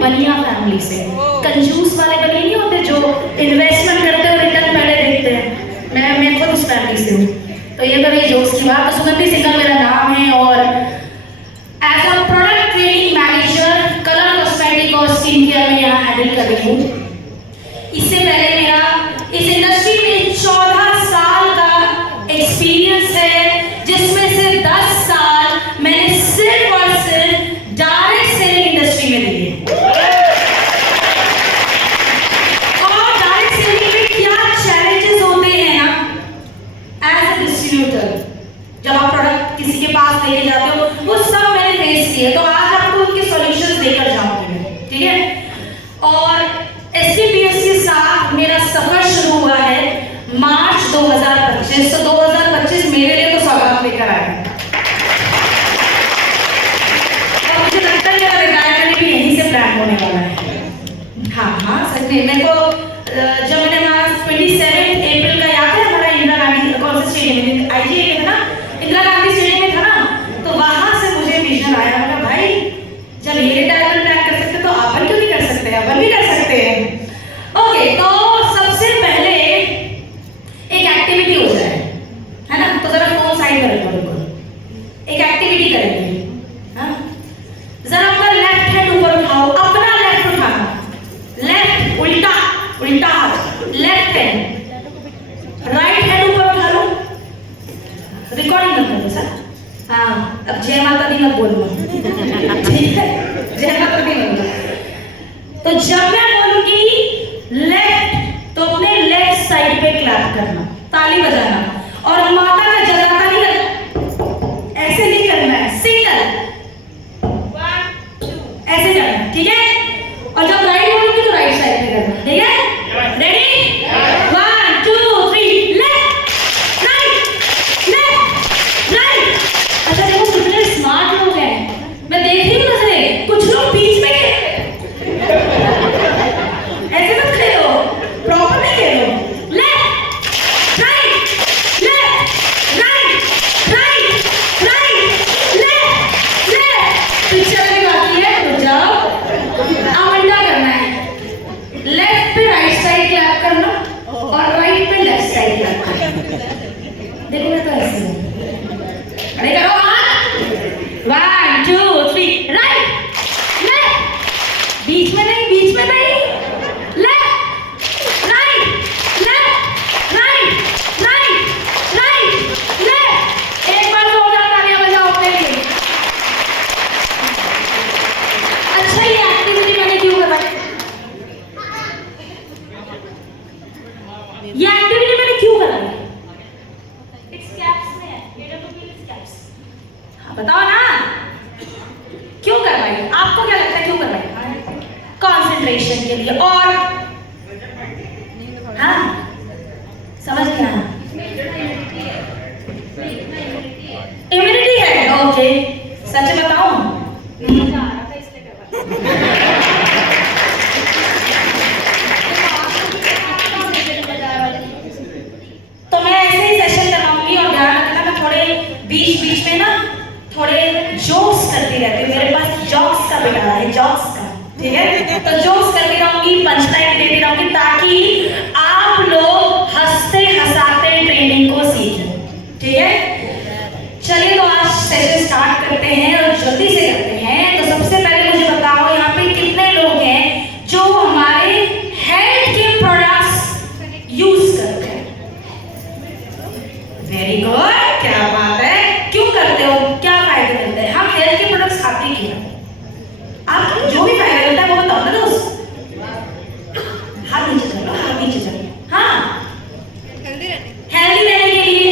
हूँ बनिया फैमिली से। कंजूस वाले बनिए नहीं होते जो इन्वेस्टमेंट करते हैं और रिटर्न पहले देखते हैं, मैं खुद उस फैमिली से हूँ। तो ये तो मेरी जोक्स की बात। तो सुगंधी सिंघल मेरा नाम है और as a product training manager colour cosmetic और स्किन केयर में यहाँ हैंडल कर रही हूँ। इससे पहले मेरा इस इंडस्ट्री में 14 साल का एक्सपीरियंस है, जिसमें से 10 साल मैंने सिर्फ और सिर्फ डायरेक्ट सेलिंग इंडस्ट्री में दिए। और डायरेक्ट सेलिंग में क्या चैलेंजेस होते हैं ना एज अ डिस्ट्रीब्यूटर, जब आप प्रोडक्ट किसी के पास लेके जाते हो, वो सब मैंने फेस किए। तो आज आपको उनके सॉल्यूशंस देकर जाऊंगी, ठीक है। और STPS के साथ मेरा सफर शुरू हुआ है मार्च 2025। तो 2025 मेरे लिए तो सौगात लेकर आया और मुझे लगता है मेरा रिटायरमेंट भी यहीं से प्लान होने वाला है। हाँ सच में। मेरे को जब मैंने 27 अप्रैल का याद है, हमारा इंदिरा गांधी कौन सा स्टेडियम में IGA में था ना, इंदिरा गांधी स्टेडियम में था ना, तो वहां से मुझे विजन आया। मैंने भाई जब ये रिटायरमेंट प्लान कर सकते तो अपन क्यों नहीं कर सकते, अपन भी कर सकते हैं। ओके, तो सबसे पहले एक एक्टिविटी हो जाए, है ना। तो जरा फोन साइड में रखो, बिल्कुल एक एक्टिविटी करेंगे। हाँ, जरा अपना लेफ्ट हैंड ऊपर उठाओ, अपना लेफ्ट उठाना, लेफ्ट उल्टा उल्टा हाथ, लेफ्ट हैंड, राइट हैंड ऊपर उठा लो। रिकॉर्डिंग कर दो सर। हाँ, अब जय माता दी मत बोलना, ठीक है, जय माता दी बोलना। तो जब मैं बोलूंगी लेफ्ट, तो अपने लेफ्ट साइड पे क्लैप करना, ताली बजाना, और माता का जगराता नहीं करना, ऐसे नहीं करना है, सिंगल 1 2 ऐसे करना, ठीक है। और जब राइट बोलूंगी तो राइट साइड पे करना, ठीक है। Ready 1 2 3 left right left right. अच्छा देखो कितने स्मार्ट लोग हैं, मैं देख रही हूँ नजरे, कुछ लोग बीच में ऐसे मत खेलो, प्रॉपर नहीं खेलो। Left right left right right right left left. Picture में बाकी है तो जाओ, अब उल्टा करना है, लेफ्ट पे राइट साइड क्लैप करना और राइट पे लेफ्ट साइड क्लैप करना। देखो मैं तो ऐसे अरे करो, 1 2 3 राइट लेफ्ट, बीच में नहीं, बीच में नहीं, left right left right right right left. एक बार जोरदार तालियां बजाओ अपने लिए। अच्छा ये एक्टिविटी मैंने क्यों करवाई, ये एक्टिविटी मैंने क्यों कराई? इट्स कैप्स में है, AWP कैप्स। हाँ बताओ ना क्यों करवाई, आपको क्या लगता है क्यों करवाई? कंसंट्रेशन के लिए। और हाँ समझ गया, इम्यूनिटी है। ओके सच बताऊं, मजा आ रहा था इसलिए करवाई। तो मैं ऐसे ही सेशन करवाऊंगी और ध्यान रखना मैं थोड़े बीच बीच में ना थोड़े जोक्स करती रहती हूँ। मेरे पास जॉक्स का बेटा है, जॉक्स का, ठीक है। तो जोक्स करती रहूंगी, पंचलाइन देती रहूंगी, ताकि आप लोग हंसते हंसाते ट्रेनिंग को सीखें, ठीक है। चलिए तो आज सेशन स्टार्ट करते हैं और जल्दी से करते हैं। तो सबसे पहले मुझे बताओ यहाँ पे कितने लोग हैं जो हमारे हेल्थ के प्रोडक्ट्स यूज करते हैं? वेरी गुड, क्या बात है। क्यों करते हो, क्या फायदे मिलते हैं? हम हेल्थ के प्रोडक्ट्स खाते क्यों? आप जो भी फायदा मिलता है वो बताओ ना दोस्त। हाथ नीचे चलो, हाथ नीचे चलो। हाँ, हेल्दी रहने के लिए,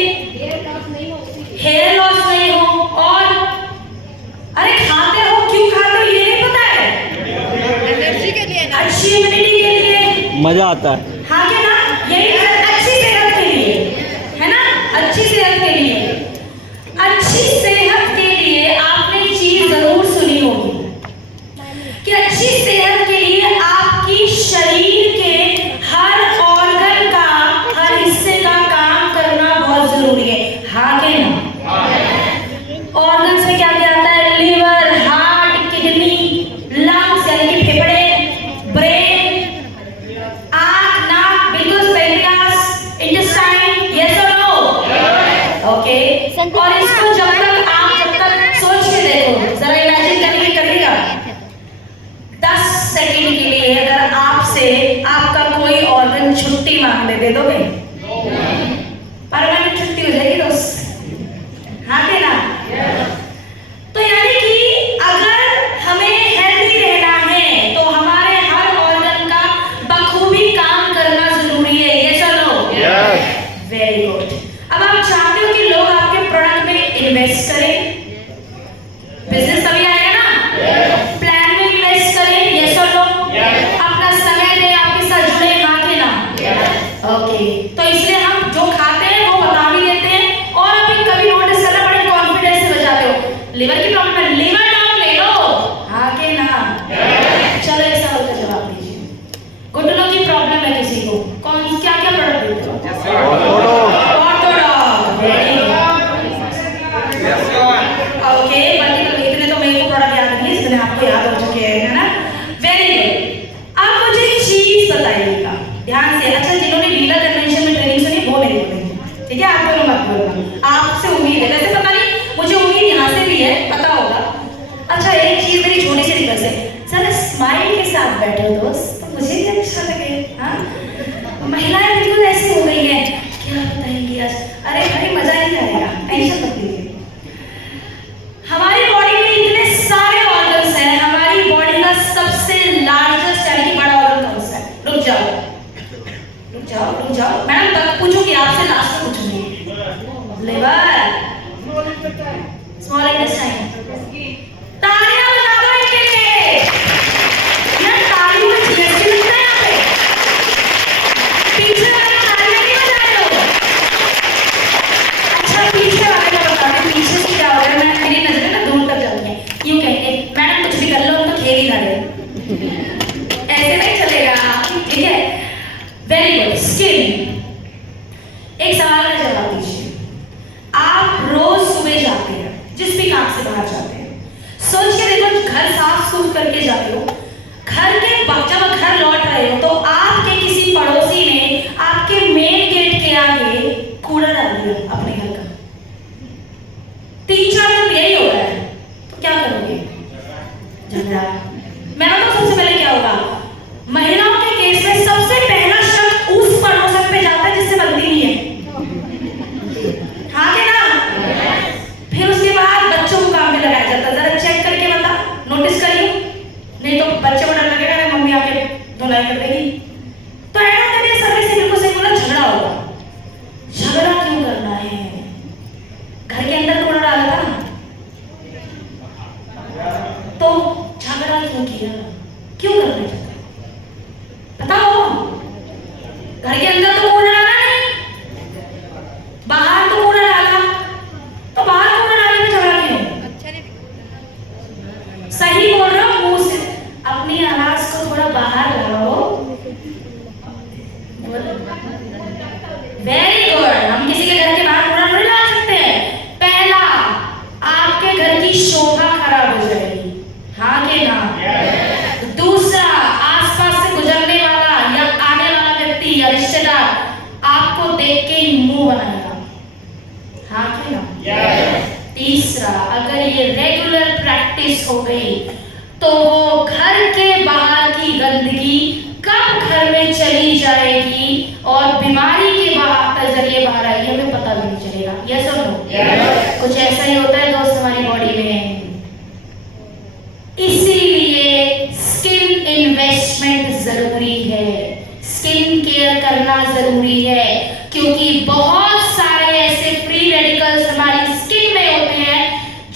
हेयर लॉस नहीं हो, और अरे खाते हो क्यों खाते हो ये नहीं पता है? एनर्जी के लिए, अच्छी इम्यूनिटी के लिए, मजा आता है। हाँ क्या ना, यही अच्छी सेहत के लिए, है ना, अच्छी सेहत के लिए। अच्छी सेहत के लिए आपने चीज जरूर सुनी होगी कि अच्छी सेहत के लिए आपकी शरीर के हर ऑर्गन का, हर हिस्से का काम करना बहुत जरूरी है। हाँ क्या ना? ऑर्गन से क्या क्या आता है? लिवर, हार्ट, किडनी, लंग्स यानी कि फेफड़े, छुट्टी मांग ले, दे दोगे? परमानेंट छुट्टी हो जाएगी दोस्त, हाँ के ना? तो यानी कि अगर हमें हेल्दी रहना है तो हमारे हर ऑर्गन का बखूबी काम करना जरूरी है, ये चलो। Very good. अब आप चाहते हो कि लोग आपके प्रोडक्ट में इन्वेस्ट करें, बिजनेस तभी आएगा ना, प्लान में इन्वेस्ट करें, ये चलो, अपना समय दें, आपके साथ जुड़े, हाँ के ना? ओके, तो इसलिए हम जो खाते हैं वो बता भी देते हैं, और अभी कभी नोटिस करना, बड़े कॉन्फिडेंस से बजाते हो, लिवर की प्रॉब्लम है, लिवर डाउन ले लो, हाँ के ना? चलो इस सवाल का जवाब दीजिए। घुटनों की प्रॉब्लम है किसी को, कौन क्या क्या प्रोडक्ट देते हो? ऑर्थोडॉग, वेरी गुड। ओके, बाकी तो इतने तो मेरे को प्रोडक्ट याद नहीं है, जितने आपको याद हो चुके हैं, है ना? Very good. अब मुझे चीज बताइएगा ध्यान से। अच्छा, जिन्होंने डीलर कन्वेंशन में ट्रेनिंग सुनी वो नहीं बोलेंगे, ठीक है? आप दोनों मत बोलना, आपसे उम्मीद है, वैसे पता नहीं, मुझे उम्मीद यहाँ से भी है, पता होगा। अच्छा, एक चीज मेरी छोटी सी रिक्वेस्ट है, सर स्माइल के साथ बैठो दोस्त, तो मुझे भी अच्छा लगे। हाँ, महिलाएं बिल्कुल ऐसी हो गई हैं, क्या बताएंगी आज? अरे भाई मजा ही आएगा, टेंशन मत लीजिए। हमारी बॉडी में इतने सारे ऑर्गन्स हैं, हमारी बॉडी का सबसे लार्जेस्ट यानी कि बड़ा ऑर्गन कौन सा है? रुक जाओ रुक जाओ रुक जाओ, मैडम तक पूछूंगी, आपसे लास्ट में पूछूंगी। Liver, small intestine. तालियां बजा दो इनके लिए, यार तालियों में जीएसटी लगता है यहाँ पे, पीछे वाले तालियां नहीं बजा रहे हो? अच्छा, पीछे वाले का बता रहे, पीछे से क्या हो रहा है? मैं मेरी नजरें ना दूर तक जाती हैं, यूं कहते हैं मैडम कुछ भी कर लो, हम तो खेल ही ना रहे, ऐसे नहीं चलेगा, ठीक है? Very good. स्किन, एक सवाल का जवाब दीजिए। आप रोज सुबह जाते हैं, जिस भी काम से बाहर जाते हैं, सोच के देखो, घर साफ सूफ करके जाते हो, घर के जब घर लौट रहे हो तो आपके किसी पड़ोसी ने आपके मेन गेट के आगे कूड़ा डाल दिया अपने घर का, 3-4 दिन यही हो रहा है, तो क्या करोगे? झगड़ा। मैं बताऊं सबसे पहले क्या होगा? महिलाओं के केस में सबसे पहला शक उस पड़ोसन पे जाता है जिससे बनती नहीं है, हाँ के ना? फिर उसके बाद बच्चों को काम में लगाया जाता है, जरा चेक करके बता, नोटिस करियो, नहीं तो बच्चे को डर लगेगा ना मम्मी आके धुलाई कर देगी। तो ऐसा करके सर्वे से बिल्कुल सही बोला, झगड़ा होगा। झगड़ा क्यों करना है? घर के अंदर कूड़ा डाला था तो झगड़ा क्यों किया? क्यों करना चाहता? बताओ, घर के अंदर तो कूड़ा डाला नहीं, बाहर तो कूड़ा डाला, तो बाहर कूड़ा डालने में झगड़ा क्यों? सही बोल रहे हो, मुंह से अपनी आवाज को थोड़ा बाहर लाओ। Very good. हम किसी के घर के बाहर कूड़ा नहीं डाल सकते हैं। पहला, आपके घर की शोभा खराब हो जाएगी, हाँ के ना? दूसरा, आसपास से गुजरने वाला या आने वाला व्यक्ति या रिश्तेदार आपको देख के मुंह बनाएगा, हाँ के ना? तीसरा, अगर ये रेगुलर प्रैक्टिस हो गई तो वो घर के बाहर की गंदगी कब घर में चली जाएगी और बीमारी के जरिए बाहर आएगी, हमें पता भी नहीं चलेगा। यस और नो? कुछ ऐसा ही होता है दोस्त हमारी बॉडी में। इसीलिए स्किन इन्वेस्टमेंट जरूरी है, स्किन केयर करना जरूरी है, क्योंकि बहुत सारे ऐसे फ्री रेडिकल्स हमारी स्किन में होते हैं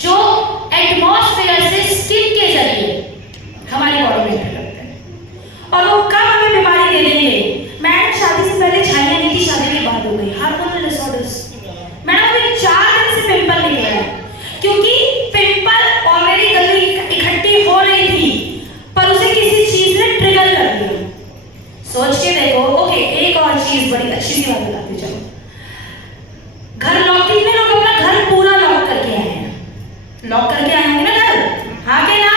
जो एटमॉस्फेयर से स्किन के जरिए हमारी बॉडी में एंटर करते हैं, और वो कब हमें बीमारी दे देंगे? मैडम शादी से पहले छाइयां नहीं थी, शादी के बाद हो गई, हार्मोनल डिसऑर्डर्स। मैडम अभी 4 दिन से पिंपल निकला है, क्योंकि पिंपल ऑलरेडी गंदगी इकट्ठी हो रही थी, पर उसे किसी चीज ने ट्रिगर कर दिया। सोच के देखो। ओके, एक और चीज बड़ी अच्छी सी बात बताती चलो। घर लॉक, कितने लोग अपना घर पूरा लॉक करके आए हैं? लॉक करके आए होंगे ना घर, हाँ के ना?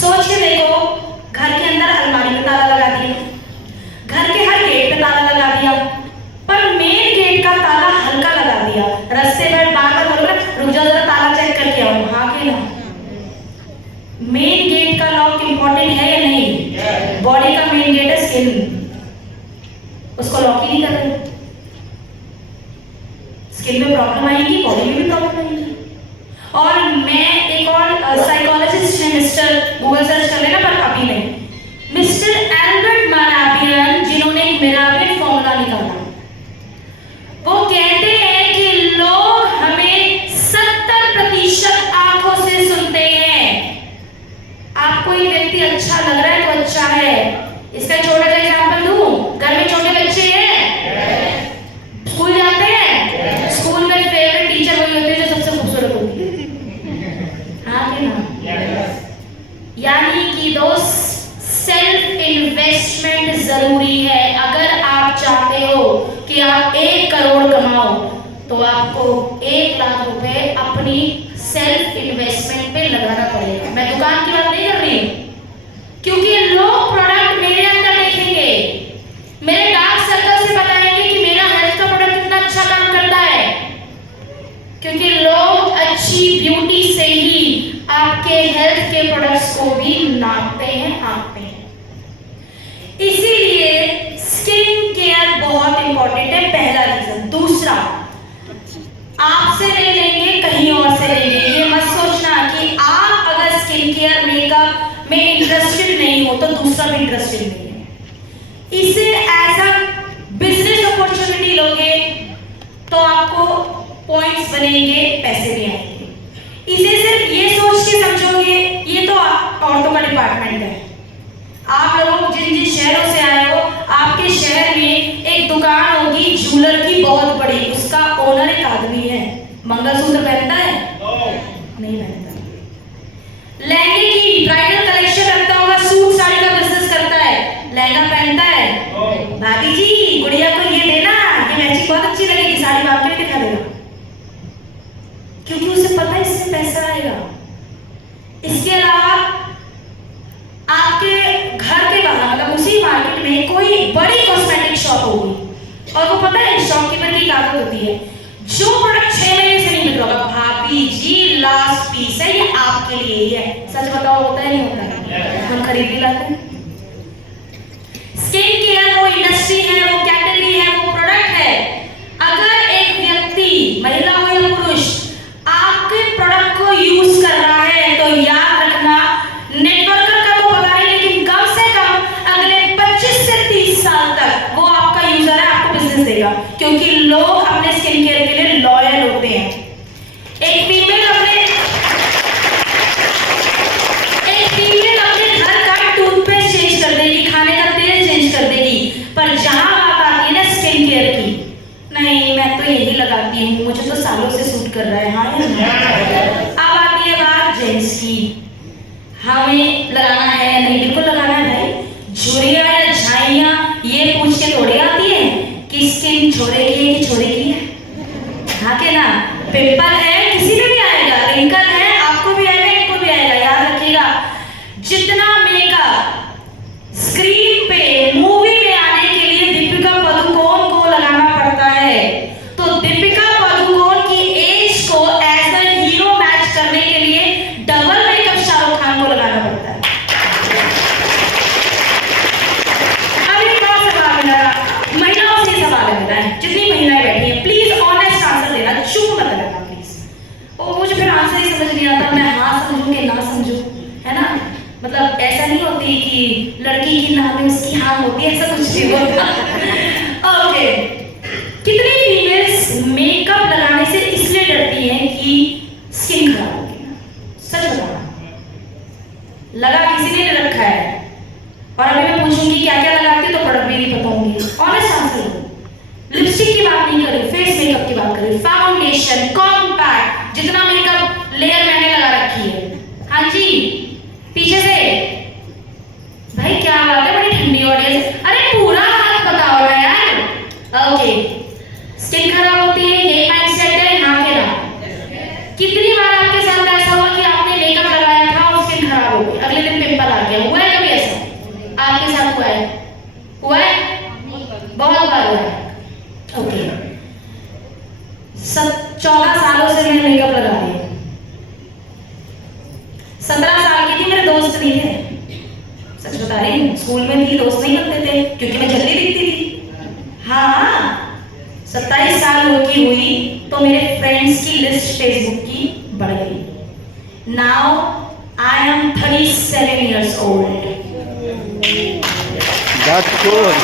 सोच के देखो, घर के अंदर अलमारी में ताला लगा दिया, घर के हर गेट पे ताला लगा दिया, पर मेन गेट का ताला हल्का लगा दिया। रास्ते में बार बार बोल रहे रुक जाओ जरा ताला चेक करके आओ, हाँ के ना? मेन गेट का लॉक इंपॉर्टेंट है या नहीं? बॉडी का मेन गेट है स्किन, उसको लॉक ही नहीं कर रहे, स्किन में प्रॉब्लम आएगी, बॉडी में भी प्रॉब्लम आएगी। और मैं एक और साइकोलॉजिस्ट है, मिस्टर गूगल सर्च कर लेना, पर अभी नहीं, मिस्टर एल्बर्ट मराबियन, जिन्होंने एक मिराबियन फॉर्मूला निकाला। वो कहते हैं कि लोग हमें 70% आंखों से सुनते हैं। आपको एक व्यक्ति अच्छा लग रहा है तो अच्छा है। इसका छोटा सा एग्जांपल दूं, घर में छोटे बच्चे हैं, स्कूल जाते हैं, स्कूल में फेवरेट टीचर वही होती है जो सबसे खूबसूरत होती है, हाँ कि ना? यानी कि दोस्त, सेल्फ इन्वेस्टमेंट जरूरी है। अगर आप चाहते हो कि आप 1 करोड़ कमाओ तो आपको 1 लाख रुपए अपनी सेल्फ इन्वेस्टमेंट पे लगाना पड़ेगा। मैं दुकान की बात नहीं कर रही हूँ, क्योंकि लोग प्रोडक्ट मेरे अंदर देखेंगे, मेरे डार्क सर्कल से बताएंगे कि मेरा हेल्थ का प्रोडक्ट कितना अच्छा काम करता है, क्योंकि लोग अच्छी ब्यूटी से ही आपके हेल्थ के प्रोडक्ट्स को भी नापते हैं, आंकते हैं। इसीलिए स्किन केयर बहुत इंपॉर्टेंट है, पहला रीजन। दूसरा, आपसे ले लेंगे कहीं और से लेंगे, ये मत सोचना कि आप अगर स्किन केयर मेकअप में इंटरेस्टेड नहीं हो तो दूसरा भी इंटरेस्टेड नहीं है। इसे एज अ बिजनेस अपॉर्चुनिटी लोगे तो आपको पॉइंट्स बनेंगे, पैसे भी आएंगे। इसे सिर्फ ये सोच के समझोगे, ये तो औरतों का डिपार्टमेंट है। आप लोग जिन जिन शहरों से आए हो, आपके शहर में एक दुकान होगी ज्वेलर की बहुत बड़ी, उसका ओनर एक आदमी है। मंगलसूत्र पहनता है? नहीं पहनता। लहंगे की ब्राइडल कलेक्शन रखता होगा, सूट साड़ी का बिजनेस करता है, लहंगा पहनता है। भाभी जी गुड़िया को ये देना, ये मैचिंग बहुत अच्छी लगेगी, साड़ी बाप के दिखा देगा, क्योंकि उसे पता है इससे पैसा आएगा। इसके अलावा आपके घर के बाहर, मतलब उसी मार्केट में कोई बड़ी कॉस्मेटिक शॉप होगी और वो पता है शॉपकीपर की आदत होती है, जो प्रोडक्ट 6 महीने से नहीं बिक रहा, भाभी जी लास्ट पीस है, ये आपके लिए ही है। सच बताओ, होता है नहीं होता है? हम खरीद भी लाते हैं। स्किन केयर वो इंडस्ट्री है, वो कैटेगरी है, वो प्रोडक्ट है। अगर एक व्यक्ति, महिला हो या पुरुष, आपके प्रोडक्ट को यूज कर रहा है तो याद रखना, नेटवर्कर का तो पता नहीं, लेकिन कम से कम अगले 25 से 30 साल तक वो आपका यूजर है, आपको बिजनेस देगा, क्योंकि लोग अपने स्किन केयर के लिए लॉयल होते हैं। एक फीमेल अपने घर का टूथपेस्ट चेंज कर देगी, खाने का तेल चेंज कर देगी, पर जहां बात आती है ना स्किन केयर की, नहीं मैं तो यही लगाती हूँ, मुझे तो सालों से सूट कर रहा है। हाँ, अब आती है बात जेंट्स की, हमें लगाना है या नहीं? बिल्कुल लगाना है भाई। झुर्रियां या झाइयां ये पूछ के थोड़ी आती है कि स्किन छोरे की है कि छोरे की है, हाँ के ना? पिंपल है किसी में भी आएगा, रिंकल है आपको भी आएगा, इनको भी आएगा। याद रखिएगा, जितना मेकअप स्क्रीन पे मूवी में आने के लिए दीपिका पादुकोण को लगाना पड़ता है, तो दीपिका पादुकोण की एज को एज अ हीरो मैच करने के लिए डबल मेकअप शाहरुख खान को लगाना पड़ता है। अभी कौन सवाल मिला? महिलाओं से सवाल मिला है, जितनी महिलाएं बैठी हैं प्लीज ऑनेस्ट आंसर देना, चुप मत रहना प्लीज। और मुझे फिर आंसर ही समझ नहीं आता, मैं हाँ समझूं कि ना समझूं, है ना? मतलब ऐसा नहीं होती कि लड़की की ना में उसकी हाँ होती है, ऐसा कुछ नहीं होता। ओके, कितनी फीमेल्स मेकअप लगाने से इसलिए डरती हैं कि स्किन खराब होगी? सच बताना, लगा किसी ने रखा है? और अभी मैं पूछूंगी क्या क्या लगाती हो तो प्रोडक्ट भी नहीं बताऊंगी। ऑनेस्ट आंसर दो। लिपस्टिक की बात नहीं करी, फेस मेकअप की बात करी, फाउंडेशन, कॉम्पैक्ट, जितना मेकअप लेयर मैंने लगा रखी है। हाँ जी, पीछे से भाई क्या बात है, बड़ी ठंडी ऑडियंस। अरे पूरा हाथ बताओ ना यार। ओके, स्किन खराब होती है, ये माइंडसेट है, हाँ के ना? कितनी बार आपके साथ ऐसा हुआ कि आपने मेकअप लगाया था और स्किन खराब हो गई, अगले दिन पिंपल आ गया? हुआ है कभी ऐसा आपके साथ? हुआ है? हुआ है? बहुत बार हुआ है। ओके, 14 सालों से मैंने मेकअप लगा लिया। 17 साल की थी, मेरे दोस्त नहीं थे, सच बता रही हूँ। स्कूल में थी, दोस्त नहीं बनते थे क्योंकि मैं जल्दी दिखती थी। हाँ, 27 साल की हुई तो मेरे फ्रेंड्स की लिस्ट फेसबुक की बढ़ गई। Now I am 37 years old. That's good.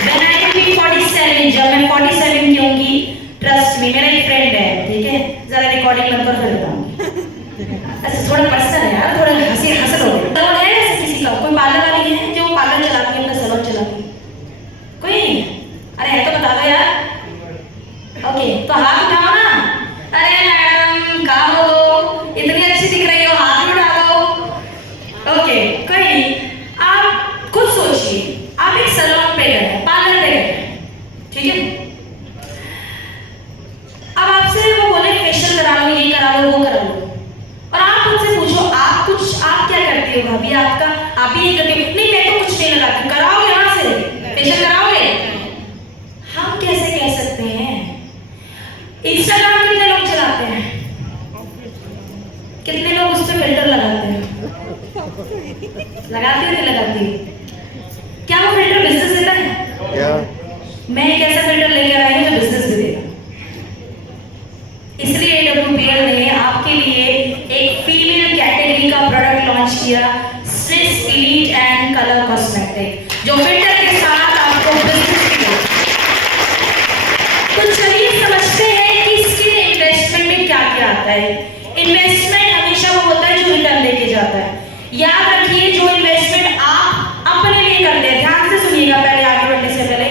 When I will be 47, जब मैं 47 की होंगी, ट्रस्ट मी, मेरा एक फ्रेंड है, ठीक है, जरा रिकॉर्डिंग मत कर बताऊंगी। अच्छा थोड़ा पर्सनल है यार, थोड़ा हंसल हो गया। तो है ऐसे किसी का कोई पार्लर वाली है जो पार्लर चलाती है, अपना सैलून चलाती है? कोई? अरे है तो बता दो यार। ओके तो हाथ उठाओ ना। अरे मैडम कहाँ हो, इतनी अच्छी दिख रही हो, हाथ भी उठा दो। ओके कोई नहीं, आप खुद सोचिए, आप एक सैलून पे गए, पार्लर पे गए, ठीक है, अब आपसे वो बोले फेशियल करा लो, ये करा लो, वो करा लो, और आप उनसे पूछो आप क्या करती हो भाभी, आप ही ये करती हो? नहीं मैं तो कुछ नहीं लगाती। कराओगे यहाँ से फेशियल कराओगे? हम कैसे कह सकते हैं? इंस्टाग्राम कितने लोग चलाते हैं, कितने लोग उस पर फिल्टर लगाते हैं? लगाती हो नहीं लगाती? क्या वो फिल्टर बिजनेस देता है? मैं एक ऐसा फिल्टर लेकर आई हूँ जो बिजनेस भी देगा। इसलिए AWPL ने आपके लिए एक फीमेल कैटेगरी का प्रोडक्ट लॉन्च किया, Swiss elite and colour cosmetic, जो फिल्टर के साथ आपको बिजनेस किया। तो चलिए समझते हैं कि स्किन इन्वेस्टमेंट में क्या क्या आता है। इन्वेस्टमेंट हमेशा वो होता है जो रिटर्न लेके जाता है। याद रखिए, जो इन्वेस्टमेंट आप अपने लिए करते हैं, ध्यान से सुनिएगा पहले आगे बढ़ने से पहले,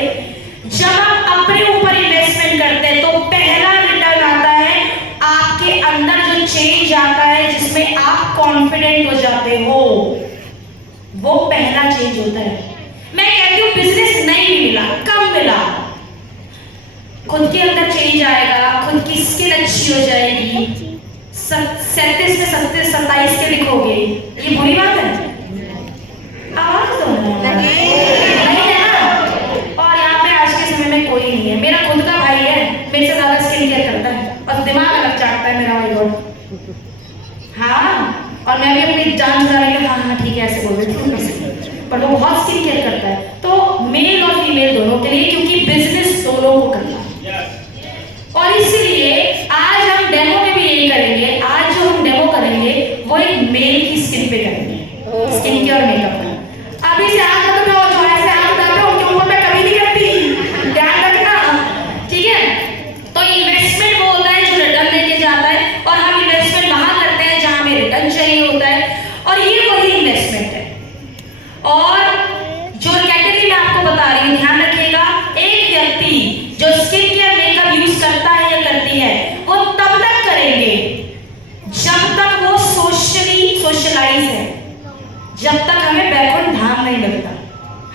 जब आप अपने ऊपर इन्वेस्टमेंट करते हैं तो पहला रिटर्न आता है आपके अंदर, जो चेंज आता है जिसमें आप कॉन्फिडेंट हो जाते हो, वो पहला चेंज होता है। मैं कहती हूँ बिजनेस नहीं मिला, कम मिला, खुद के अंदर चेंज आएगा, खुद की स्किन अच्छी हो जाएगी, 37 में 27 के दिखोगे, ये बुरी बात है? आवाज तो नहीं है ना। और यहाँ पे आज के समय में कोई नहीं है, मेरा खुद का भाई है, मेरे से ज्यादा स्किन केयर करता है और दिमाग अलग चाटता है मेरा भाई गॉड। हाँ, और मैं भी अपनी जान छुड़ाने के हाँ ठीक है ऐसे बोल रही हूँ, पर वो बहुत स्किन केयर करता है। तो मेल और फीमेल दोनों के लिए, क्योंकि बिजनेस दोनों को करना है। और इसलिए आज हम डेमो में भी यही करेंगे। आज जो हम डेमो करेंगे वो एक मेल की स्किन पे करेंगे, स्किन केयर और मेकअप का। अभी से हाथ मत उठाओ, जो ऐसे हाथ उठाते हो उनके ऊपर मैं कभी नहीं करती, ध्यान रखना, ठीक है? तो इन्वेस्टमेंट वो होता है जो रिटर्न लेके जाता है, और हम इन्वेस्टमेंट वहां करते हैं जहां हमें रिटर्न चाहिए होता है, और ये वही इन्वेस्टमेंट है। और जो कैटेगरी मैं आपको बता रही हूँ, ध्यान रखिएगा, एक व्यक्ति जो स्किन केयर मेकअप यूज करता है या करती है, वो तब तक करेंगे जब तक वो सोशलाइज है, जब तक हमें बैकवर्ड धाम नहीं लगता,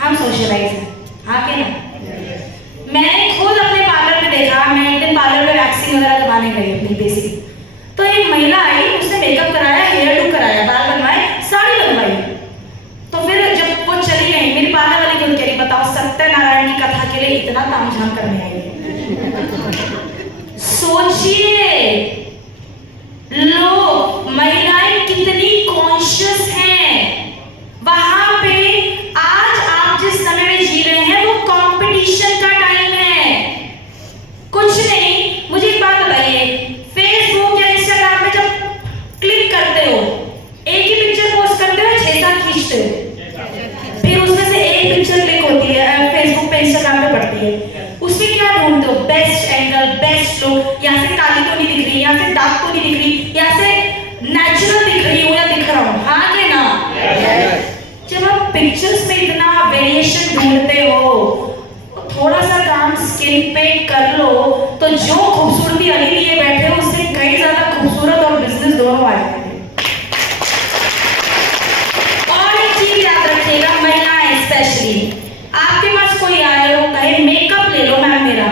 हम सोशलाइज हैं। हाँ क्या ना? मैंने खुद अपने पार्लर में देखा, मैं एक दिन पार्लर में वैक्सीन वगैरह करवाने गई अपनी बेसिक, तो एक महिला आई, उसने मेकअप कराया, हेयर डू कराया, बाल बनवाए, साड़ी बनवाई, तो फिर जब वो चली गई, मेरी पार्लर वाली को कह रही बताओ सत्यनारायण की कथा के लिए इतना तामझाम करने आई है। सोचिए लोग, महिलाएं कितनी कॉन्शियस हैं वहां पे। आज आप जिस समय में जी रहे हैं वो कंपटीशन का टाइम है, कुछ नहीं। मुझे एक बात बताइए, फेसबुक या इंस्टाग्राम पे जब क्लिक करते हो, एक ही पिक्चर पोस्ट करते हो, 6-7 खींचते हो, फिर उसमें से एक पिक्चर क्लिक होती है, फेसबुक पे इंस्टाग्राम पे पड़ती है, उसमें क्या ढूंढते हो? बेस्ट एंगल, बेस्ट लुक, यहाँ से काली तो नहीं दिख रही, यहाँ से डार्क तो नहीं दिख रही, यहाँ से नेचुरल दिख रही हूँ या दिख रहा हूँ, हाँ के ना? जब आप पिक्चर्स में इतना वेरिएशन ढूंढते हो, थोड़ा सा काम स्किन पे कर लो तो जो खूबसूरती अली लिए बैठे हो उससे कई ज्यादा खूबसूरत और बिजनेस दोनों आ जाएंगे। और एक चीज याद रखिएगा, महिलाएं स्पेशली, आपके पास कोई आए हो कहे मेकअप ले लो मैम मेरा,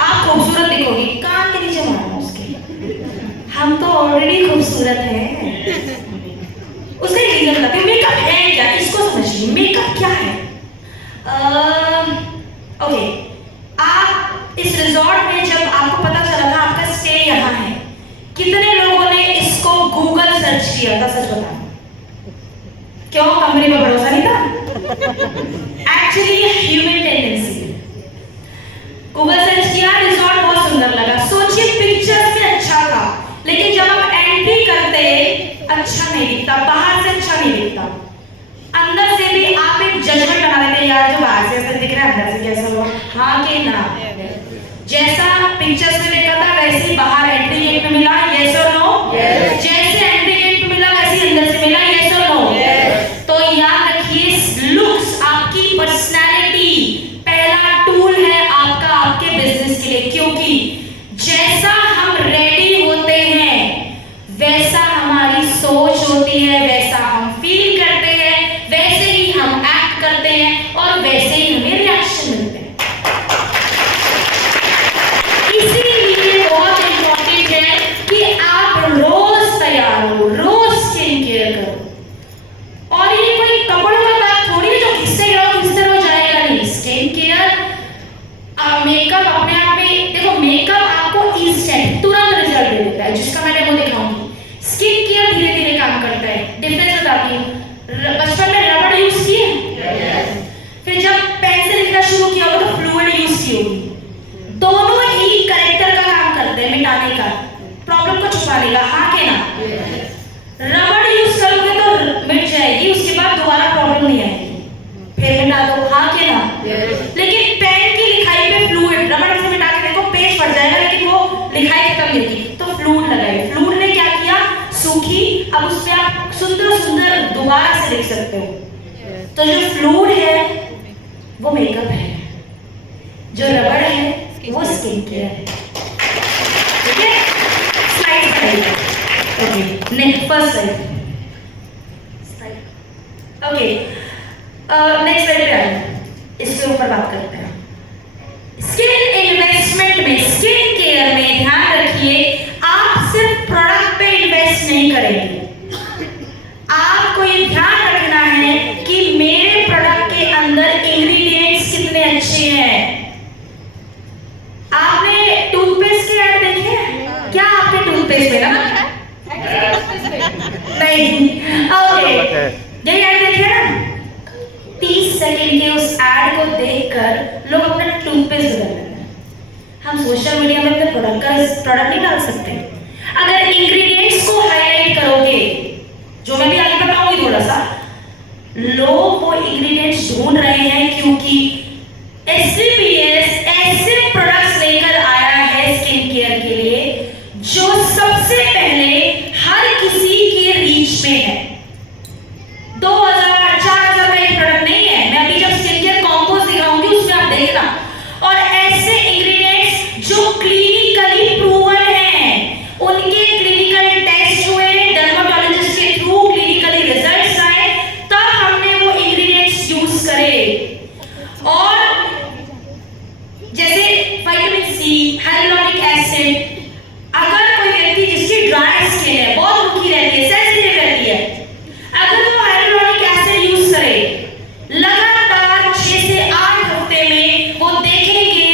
आप खूबसूरत दिखोगी, कान के नीचे मारना उसके, हम तो ऑलरेडी खूबसूरत हैं। उसका एक रीजन बताती हूँ, मेकअप है क्या, इसको समझिए, मेकअप क्या है। ओके, आप इस रिजॉर्ट में जब आपको पता चला था आपका स्टे यहाँ है, कितने लोगों ने इसको गूगल सर्च किया था? सच बताओ, क्यों? कमरे में भरोसा नहीं था? Actually human tendency. Google search किया, रिजॉर्ट बहुत सुंदर लगा, सोचिए पिक्चर्स में अच्छा था, लेकिन जब आप एंट्री करते अच्छा नहीं दिखता, बाहर से अच्छा नहीं दिखता, अंदर से भी आप एक जजमेंट बना लेते हैं, यार जो बाहर से ऐसा दिख रहा है अंदर से कैसा हो, हाँ कि ना। जैसा पिक्चर्स में देखा था वैसे ही बाहर एंट्री गेट में मिला, यस और नो? जैसे एंट्री गेट में मिला वैसे ही अंदर से मिला, यस और नो? तो याद रखिए, लुक्स आपकी पर्सनैलिटी पहला टूल है आपका, आपके बिजनेस के लिए, क्योंकि जैसा हम रेडी होते हैं वैसा हमारी सोच होती है, वैसा हम फील करते हैं, वैसे ही हम एक्ट करते हैं और वैसे ही हमें रिएक्शन मिलते हैं। इसीलिए बहुत इंपॉर्टेंट है कि आप रोज तैयार हो, रोज स्किन केयर करो। और ये कोई कपड़ों का बात थोड़ी है जो घिसते रहो जाएगा, नहीं। स्किन केयर, मेकअप अपने आप में, देखो मेकअप आपको इंस्टेंट तुरंत रिजल्ट दे देता है, जिसका मैं डेमो दिखाऊंगी। स्किन केयर धीरे धीरे काम करता है। डिफरेंस बताती हूँ, बचपन में रबड़ यूज किए, फिर जब पेन से लिखना शुरू किया होगा तो फ्लूइड यूज की होगी। दोनों ही करेक्टर का काम करते हैं, मिटाने का, प्रॉब्लम को छुपाने का, हाँ के ना? रबड़ यूज करोगे तो मिट जाएगी, उसके बाद दोबारा प्रॉब्लम नहीं आएगी, फिर मिटा दो, हाँ के ना? लेकिन पेन की लिखाई पे फ्लूइड, रबड़ से मिटा के देखो पेज फट जाएगा, लेकिन वो लिखाई खत्म नहीं होगी, तो फ्लूइड लगाई। फ्लूइड ने क्या किया, सूखी, अब उसमें आप सुंदर सुंदर दोबारा से लिख सकते हो। तो जो फ्लूइड है वो मेकअप है, जो रबड़ है वो स्किन केयर है। ठीक है, स्लाइड बनाइए। Okay, next first slide. Okay, next slide पे आइए, इसके ऊपर बात करते हैं। स्किन इन्वेस्टमेंट में, स्किन केयर में ध्यान रखिए, आप सिर्फ प्रोडक्ट पे इन्वेस्ट नहीं करेंगे, आपको ये ध्यान रखना है कि मेरे प्रोडक्ट के अंदर इंग्रेडिएंट्स कितने अच्छे हैं। आपने टूथपेस्ट के ऐड देखे हैं क्या? आपके टूथपेस्ट में ना नहीं, ओके, ये ऐड देखे ना, 30 सेकंड के उस ऐड को देखकर लोग अपना टूथपेस्ट बदल लेते हैं। हम सोशल मीडिया में अपने प्रोडक्ट नहीं डाल सकते। अगर इंग्रेडिएंट्स को हाईलाइट करोगे, जो मैं भी आगे बताऊंगी थोड़ा सा, लोग वो इंग्रेडिएंट्स ढूंढ रहे हैं क्योंकि SCPS ऐसे प्रोडक्ट्स लेकर आया है स्किन केयर के लिए जो सबसे पहले हर किसी के रीच में है। 2000-4000 का ये प्रोडक्ट नहीं है, मैं अभी जब स्किन केयर कॉम्पोज दिखाऊंगी उसमें आप देखना। और ऐसे इंग्रेडिएंट्स जो क्लिनिकली प्रूवन हैं, उनके क्लिनिकल टेस्ट हुए, डर्मेटोलॉजिस्ट के थ्रू क्लिनिकली रिजल्ट्स आए, तब हमने वो इंग्रेडिएंट्स यूज करे। और जैसे विटामिन सी, हाइलुरोनिक एसिड, अगर कोई व्यक्ति जिसकी ड्राई स्किन है, बहुत रुखी रहती है, सेंसिटिव रहती है, अगर वो हाइलुरोनिक एसिड यूज करे लगातार 6 से 8 हफ्ते में, वो देखेंगे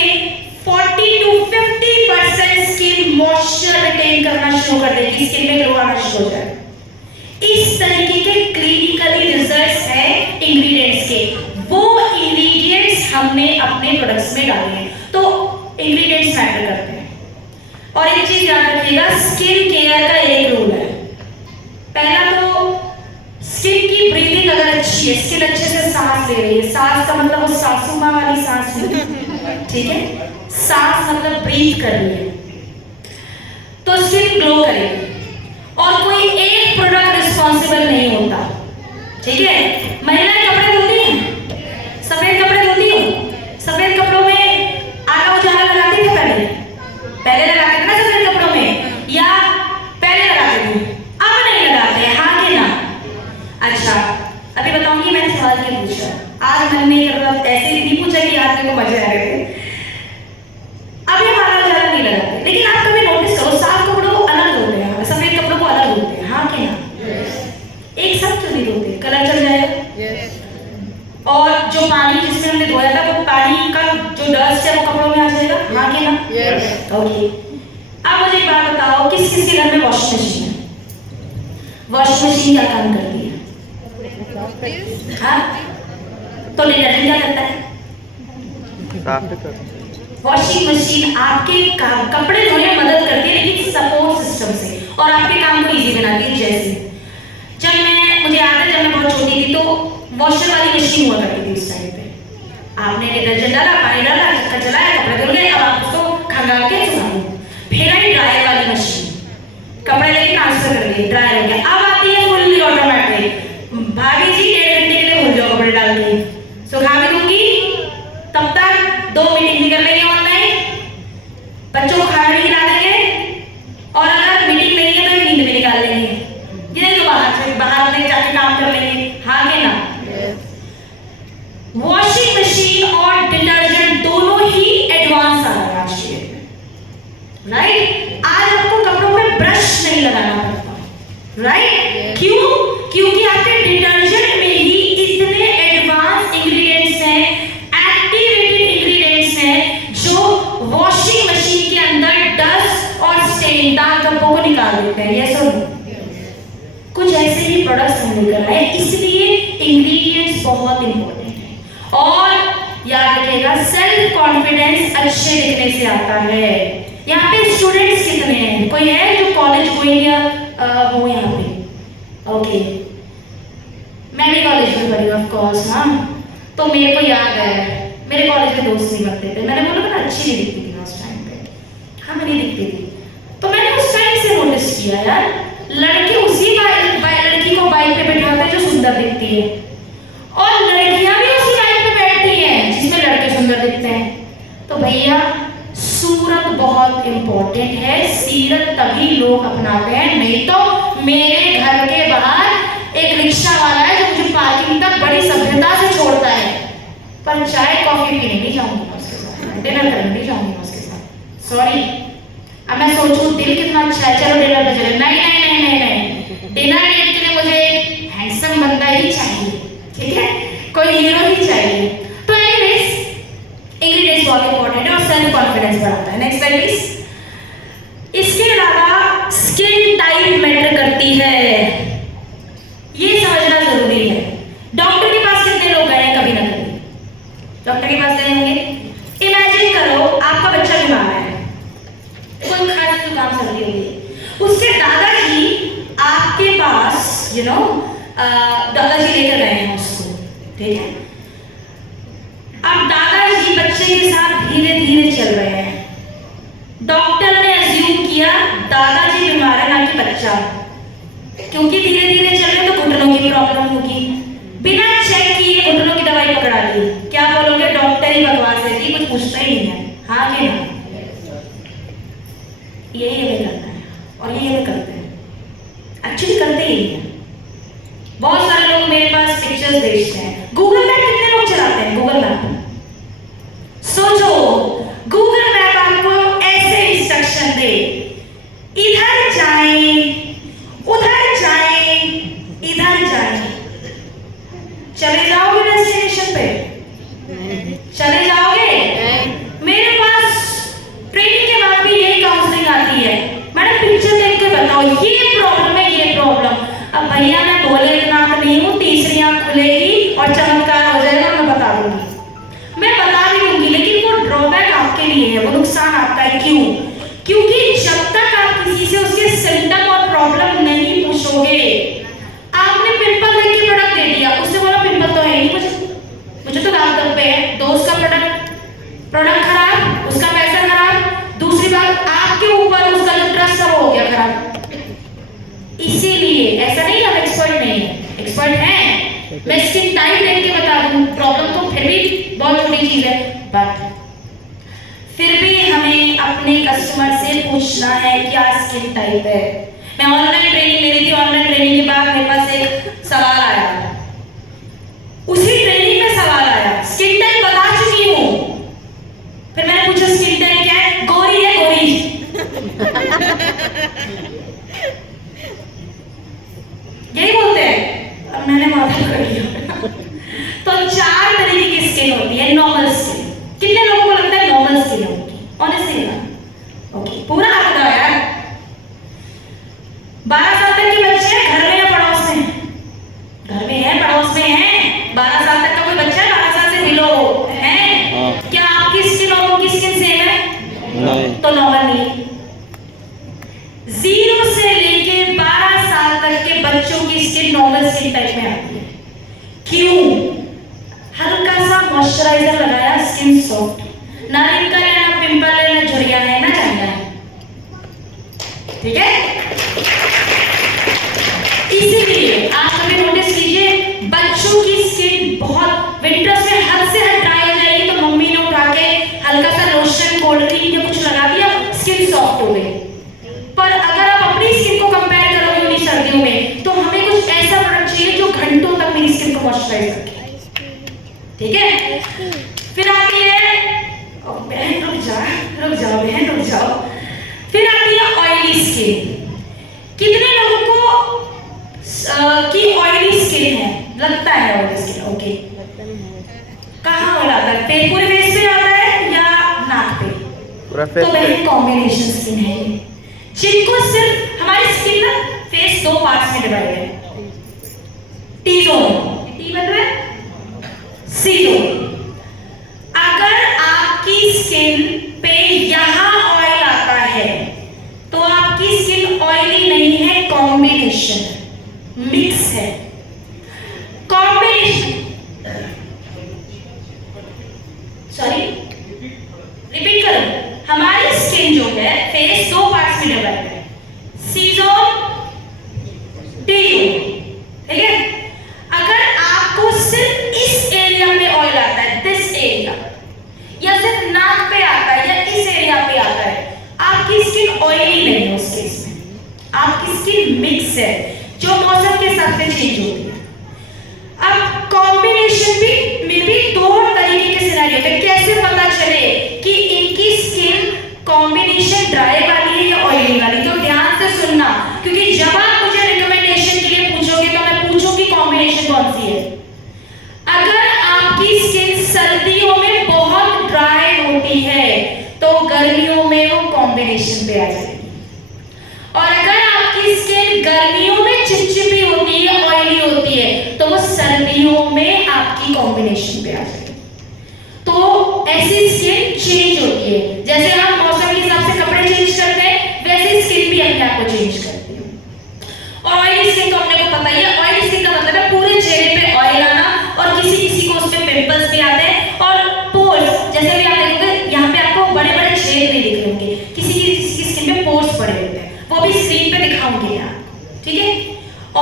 40 to 50% स्किन मॉइस्चर रिटेन करना शुरू कर देगी, स्किन में ग्लो आना शुरू हो जाए। इस तरीके के क्लिनिकली रिजल्ट्स हैं इंग्रेडिएंट्स के, वो इंग्रेडिएंट्स हमने अपने प्रोडक्ट्स में डाले हैं। तो इंग्रेडिएंट्स मैटर करते हैं। और एक चीज याद रखिएगा, स्किन केयर का एक रूल है। पहला तो स्किन की ब्रीथिंग अगर अच्छी है, स्किन अच्छे से सांस ले रही है, सांस का मतलब वो सासू माँ वाली सांस नहीं, ठीक है, सांस मतलब ब्रीथ कर रही है, तो स्किन ग्लो करेगी। और कोई एक प्रोडक्ट रिस्पॉन्सिबल नहीं होता, ठीक है। महिलाएं कपड़े धोती हैं, सफेद कपड़े धोती हो, सफेद कपड़ों में आला उजाला लगाती थी पहले लगाते थे ना सफेद कपड़ों में, या पहले लगाते थे, अब नहीं लगाते, हाँ कि ना? अच्छा, अभी बताऊंगी मैंने सवाल क्यों पूछा। आज मन नहीं कर रहा, ऐसे ही नहीं पूछा कि आज मेरे को मजे आ रहे थे। अब ये आला उजाला नहीं लगाते, लेकिन आप कभी नोटिस करो, साफ कपड़ों को अलग धोते हैं, सफेद कपड़ों को अलग धोते हैं, हाँ कि ना? एक साथ क्यों नहीं धोते? कलर चल जाएगा। और जो पानी जिसमें हमने धोया था, वो पानी का जो डस्ट है वो कपड़ों में आ जाएगा, हाँ कि ना? ओके, अब मुझे एक बात बताओ, किस किस के घर में वॉशिंग मशीन है? वॉशिंग मशीन क्या काम करती है? हाँ, तो डिटर्जेंट क्या करता है? वॉशिंग मशीन आपके कपड़े धोने में मदद करती है, लेकिन सपोर्ट सिस्टम से, और आपके काम को इजी बनाती है। जैसे मुझे याद है जब मैं बहुत छोटी थी तो वॉशर वाली मशीन हुआ करती थी उस टाइम पे। आपने डिटर्जेंट डाला, पानी डाला, चक्कर चलाया, कपड़े धुल गए, अब आप उसको खंगाल के सुखा दो। फिर आई ड्रायर वाली मशीन, कपड़े लेके ट्रांसफर कर दिए, ड्रायर हो गया। अब आती है फुल्ली ऑटोमेटिक, भाभी जी 1.5 घंटे के लिए भूल जाओ कपड़े डाल के, सुखा भी दूंगी, तब तक 2 मीटिंग भी कर लेंगे ऑनलाइन, बच्चों को खाना भी खिला देंगे, और अगर मीटिंग नहीं है तो नींद में निकाल लेंगे, ये नहीं तो बाहर में जाके काम कर लेंगे। हाँ के ना? वॉशिंग मशीन और डिटर्जेंट दोनों ही एडवांस आ रहा है आज के डेट में, राइट? आज आपको कपड़ों पे ब्रश नहीं लगाना पड़ता, राइट? क्यों? क्योंकि आपके डिटर्जेंट में ही इतने एडवांस इंग्रेडिएंट्स हैं, एक्टिवेटेड इंग्रेडिएंट्स हैं, जो वॉशिंग मशीन के अंदर डस्ट और स्टेन, दाग धब्बों को निकाल देते हैं। यस और नो? कुछ ऐसे ही प्रोडक्ट्स हम लेकर आए, इसलिए इंग्रेडिएंट्स बहुत इंपॉर्टेंट है। और याद रखिएगा, सेल्फ कॉन्फिडेंस अच्छे दिखने से आता है। यहाँ पे स्टूडेंट्स कितने हैं? कोई है जो कॉलेज गोइंग या हो यहाँ पे? ओके, मैं भी कॉलेज में पढ़ी ऑफ कोर्स। हाँ, तो मेरे को याद है मेरे कॉलेज में दोस्त नहीं बनते थे। मैंने बोला ना अच्छी नहीं दिखती थी उस टाइम पे। हाँ, मैं नहीं दिखती थी, तो मैंने उस टाइम से नोटिस किया यार, लड़के उसी लड़की को बाइक पे बैठाते हैं जो सुंदर दिखती है, और लड़कियां भी उसी बाइक पे बैठती हैं जिसमें लड़के सुंदर दिखते हैं। तो भैया, सूरत बहुत इंपॉर्टेंट है, सीरत तभी लोग अपनाते हैं। नहीं तो मेरे घर के बाहर एक रिक्शा वाला है जो मुझे पार्किंग तक बड़ी सभ्यता से छोड़ता है, पर चाय कॉफी पीने नहीं जाऊंगी उसके साथ, डिनर करने नहीं जाऊंगी उसके साथ। सॉरी, अब मैं सोचूं दिल कितना अच्छा है, चलो डिनर पे चले, नहीं नहीं नहीं नहीं नहीं, डिनर डेट के लिए मुझे हैंडसम बंदा ही चाहिए, ठीक है, कोई हीरो ही चाहिए। तो एनीवेज, इंग्रेडिएंट्स बहुत इंपॉर्टेंट है और सेल्फ कॉन्फिडेंस बढ़ाता है। Next slide please. इसके अलावा स्किन टाइप मैटर करती है, ये समझना जरूरी है। डॉक्टर के पास कितने लोग गए कभी ना कभी? डॉक्टर के पास गए होंगे। इमेजिन करो आपका बच्चा बीमार है, कोई खांसी जुकाम सर्दी हो गई, उसके दादाजी आपके पास दादाजी लेकर गए हैं उसको, ठीक है? अब दादाजी बच्चे के साथ धीरे धीरे चल रहे हैं। डॉक्टर ने अज्यूम किया दादाजी बीमार है ना कि बच्चा, क्योंकि धीरे धीरे चल रहे तो घुटनों की प्रॉब्लम होगी। बिना चेक किए घुटनों की दवाई पकड़ा दी, क्या बोलोगे? डॉक्टर ही बकवास है जी, कुछ पूछता ही नहीं है। हाँ कि ना? यही हमें करना है, और यही हमें करते हैं, एक्चुअली करते ही है। बहुत सारे लोग मेरे पास पिक्चर्स भेजते हैं। गूगल मैप कितने लोग चलाते हैं? गूगल मैप सोचो, गूगल मैप आपको ऐसे इंस्ट्रक्शन दे, इधर जाएं, उधर जाएं, इधर जाएं, चले जाओगे डेस्टिनेशन पे? चले जाओगे? मेरे पास ट्रेनिंग के बाद भी यही काउंसलिंग आती है, मैडम पिक्चर देख के बताओ ये प्रॉब्लम है, ये प्रॉब्लम। अब भैया मैं बोले इतना नहीं हूँ, तीसरी आंख खुलेगी और चमत्कार हो जाएगा, मैं बता दूंगी, मैं बता भी दूंगी, लेकिन वो ड्रॉबैक आपके लिए है, वो नुकसान आपका है। क्यों? क्योंकि जब तक आप किसी से उसके सिम्टम और प्रॉब्लम नहीं पूछोगे, आपने पिंपल देख के प्रोडक्ट दे दिया, उसने बोला पिंपल तो है नहीं मुझे तो दाग धब्बे है, दोस्त का प्रोडक्ट खराब, उसका पैसा खराब, दूसरी बात आपके ऊपर उसका जो ट्रस्ट सब हो गया खराब। इसीलिए ऐसा नहीं हम एक्सपर्ट नहीं है, एक्सपर्ट हैं, मैं स्किन टाइप देख के बता दूं, प्रॉब्लम तो फिर भी बहुत छोटी चीज है, बट फिर भी हमें अपने कस्टमर से पूछना है क्या स्किन टाइप है। मैं ऑनलाइन ट्रेनिंग ले रही थी, ऑनलाइन ट्रेनिंग के बाद मेरे पास एक सवाल आया, उसी ट्रेनिंग में सवाल आया, स्किन टाइप बता चुकी हूँ, फिर मैंने पूछा स्किन टाइप क्या है? गोरी है, गोरी। यही बोलते हैं। अब मैंने माथा कर लिया। तो 4 तरीके की स्किन होती है। नॉर्मल स्किन, कितने लोगों को लगता है नॉर्मल स्किन होगी? ऑनेस्टली ना, ओके, पूरा हाथ उठाओ यार। 12 साल तक के बच्चे हैं घर में या पड़ोस में? घर में है, पड़ोस में है। 12 साल तक का कोई बच्चा है, 12 आपकी स्किन नॉर्मल स्किन टाइप में आती है। क्यों? हल्का सा मॉइस्चराइजर लगाया, स्किन सॉफ्ट, ना रिंकल है, ना पिंपल है, ना झुर्रियां है, ना झाइयां है। ठीक है? इसीलिए आप कभी नोटिस कीजिए, बच्चों की स्किन बहुत विंटर्स में हद से हद ड्राई हो जाएगी, तो मम्मी ने उठा के हल्का सा लोशन, कोल्ड ड्रिंक या कुछ लगा दिया, स्किन सॉफ्ट हो गई। पर अगर आप अपनी स्किन को कंपेयर करोगे उन्हीं सर्दियों में, तो हमें कुछ ऐसा प्रोडक्ट चाहिए जो घंटों तक मेरी स्किन को मॉइस्चराइज रखे। ठीक है? फिर आती है, बहन रुक जाओ बहन रुक जाओ, फिर आती है ऑयली स्किन। कितने लोगों को की ऑयली स्किन है? लगता है ऑयली स्किन, ओके। कहाँ हो आता है? पूरे फेस पे आता है या नाक पे? पूरा फेस। तो बहन कॉम्बिनेशन स्किन है ये, जिनको सिर्फ हमारी स्किन ना फेस दो पार्ट्स में डिवाइड है, टी जोन, टी बन रहा है, सी जोन। अगर आपकी स्किन पे यहाँ ऑयल आता है तो आपकी स्किन ऑयली नहीं है, कॉम्बिनेशन, मिक्स है। कॉम्बिनेशन, सॉरी रिपीट करो, हमारी स्किन जो है फेस दो पार्ट्स में डिवाइड है, सी जोन, डी जोन। ठीक है? अगर आपको सिर्फ इस एरिया में ऑयल आता है, दिस एरिया, या सिर्फ नाक पे आता है या इस एरिया पे आता है, आपकी स्किन ऑयली नहीं है। उस केस में आपकी स्किन मिक्स है, जो मौसम के हिसाब से चेंज होती है। अब कॉम्बिनेशन भी में भी दो तरीके के सिनेरियो पे कैसे पता चले कि इनकी स्किन कॉम्बिनेशन ड्राई वाली है या ऑयली वाली? तो ध्यान से सुनना, क्योंकि जब आप मुझे रिकमेंडेशन के लिए पूछोगे तो मैं पूछूंगी कॉम्बिनेशन कौन सी है। अगर आपकी स्किन सर्दियों में बहुत ड्राई होती है तो गर्मियों में वो कॉम्बिनेशन पे आ जाएगी, और अगर आपकी स्किन गर्मियों में चिपचिपी होती है, ऑयली होती है, तो वो सर्दियों में आपकी कॉम्बिनेशन पे आ जाएगी। तो ऐसी स्किन चेंज होती है, जैसे हम मौसम के हिसाब से कपड़े चेंज करते हैं, वैसे स्किन भी अपने आप को चेंज करती है। और ऑयली स्किन तो अपने को पता ही है, ऑयली स्किन का मतलब है पूरे चेहरे पे ऑयल आना, और किसी किसी को उसमें पिंपल्स भी आते हैं, और पोर्स, जैसे भी आप देखोगे यहाँ पे आपको बड़े बड़े छेद नहीं दिख रहे होंगे, किसी की स्किन पे पोर्स पड़े होते हैं, वो भी स्क्रीन पे दिखाऊंगी मैं आपको। ठीक है?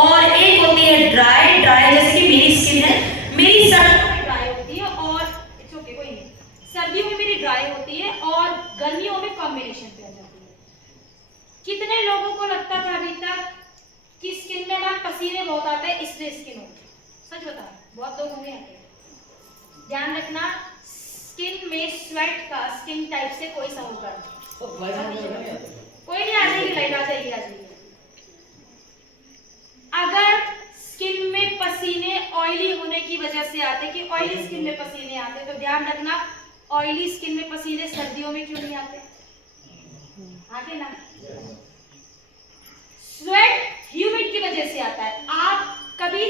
और एक होती है ड्राई, जैसे कि मेरी स्किन है, मेरी सर्दियों में ड्राई होती है, और इट्स ओके कोई नहीं, सर्दियों में मेरी ड्राई होती है और गर्मियों में कॉम्बिनेशन पे आ जाती है। कितने लोगों को लगता था अभी तक कि स्किन में मैम पसीने बहुत आते हैं इसलिए स्किन होती है? सच बता, बहुत लोग होंगे आते हैं। ध्यान रखना, स्किन में स्वेट का स्किन टाइप से कोई सरोकार नहीं, कोई नहीं। आ जाएगी लाइट, आ जाएगी। अगर स्किन में पसीने ऑयली होने की वजह से आते, कि ऑयली स्किन में पसीने आते, तो ध्यान रखना, ऑयली स्किन में पसीने सर्दियों में क्यों नहीं आते? आते ना, स्वेट ह्यूमिड की वजह से आता है। आप कभी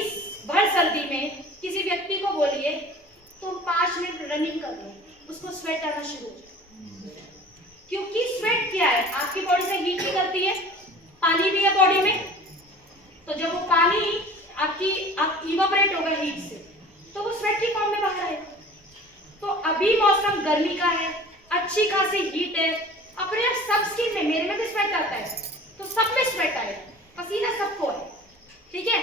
भर सर्दी में किसी व्यक्ति को बोलिए तुम 5 मिनट रनिंग कर लो, उसको स्वेट आना शुरू हो जाए, क्योंकि स्वेट क्या है, आपकी बॉडी से हीट भी करती है, पानी भी है बॉडी में, तो जब वो पानी आपकी इवापोरेट होगा हीट से, तो वो स्वेट की फॉर्म में बाहर आएगा। तो अभी मौसम गर्मी का है, अच्छी खासी हीट है, अपने आप सब स्किन में, मेरे में भी स्वेट आता है, तो सब में स्वेट आएगा, पसीना सबको है। ठीक है?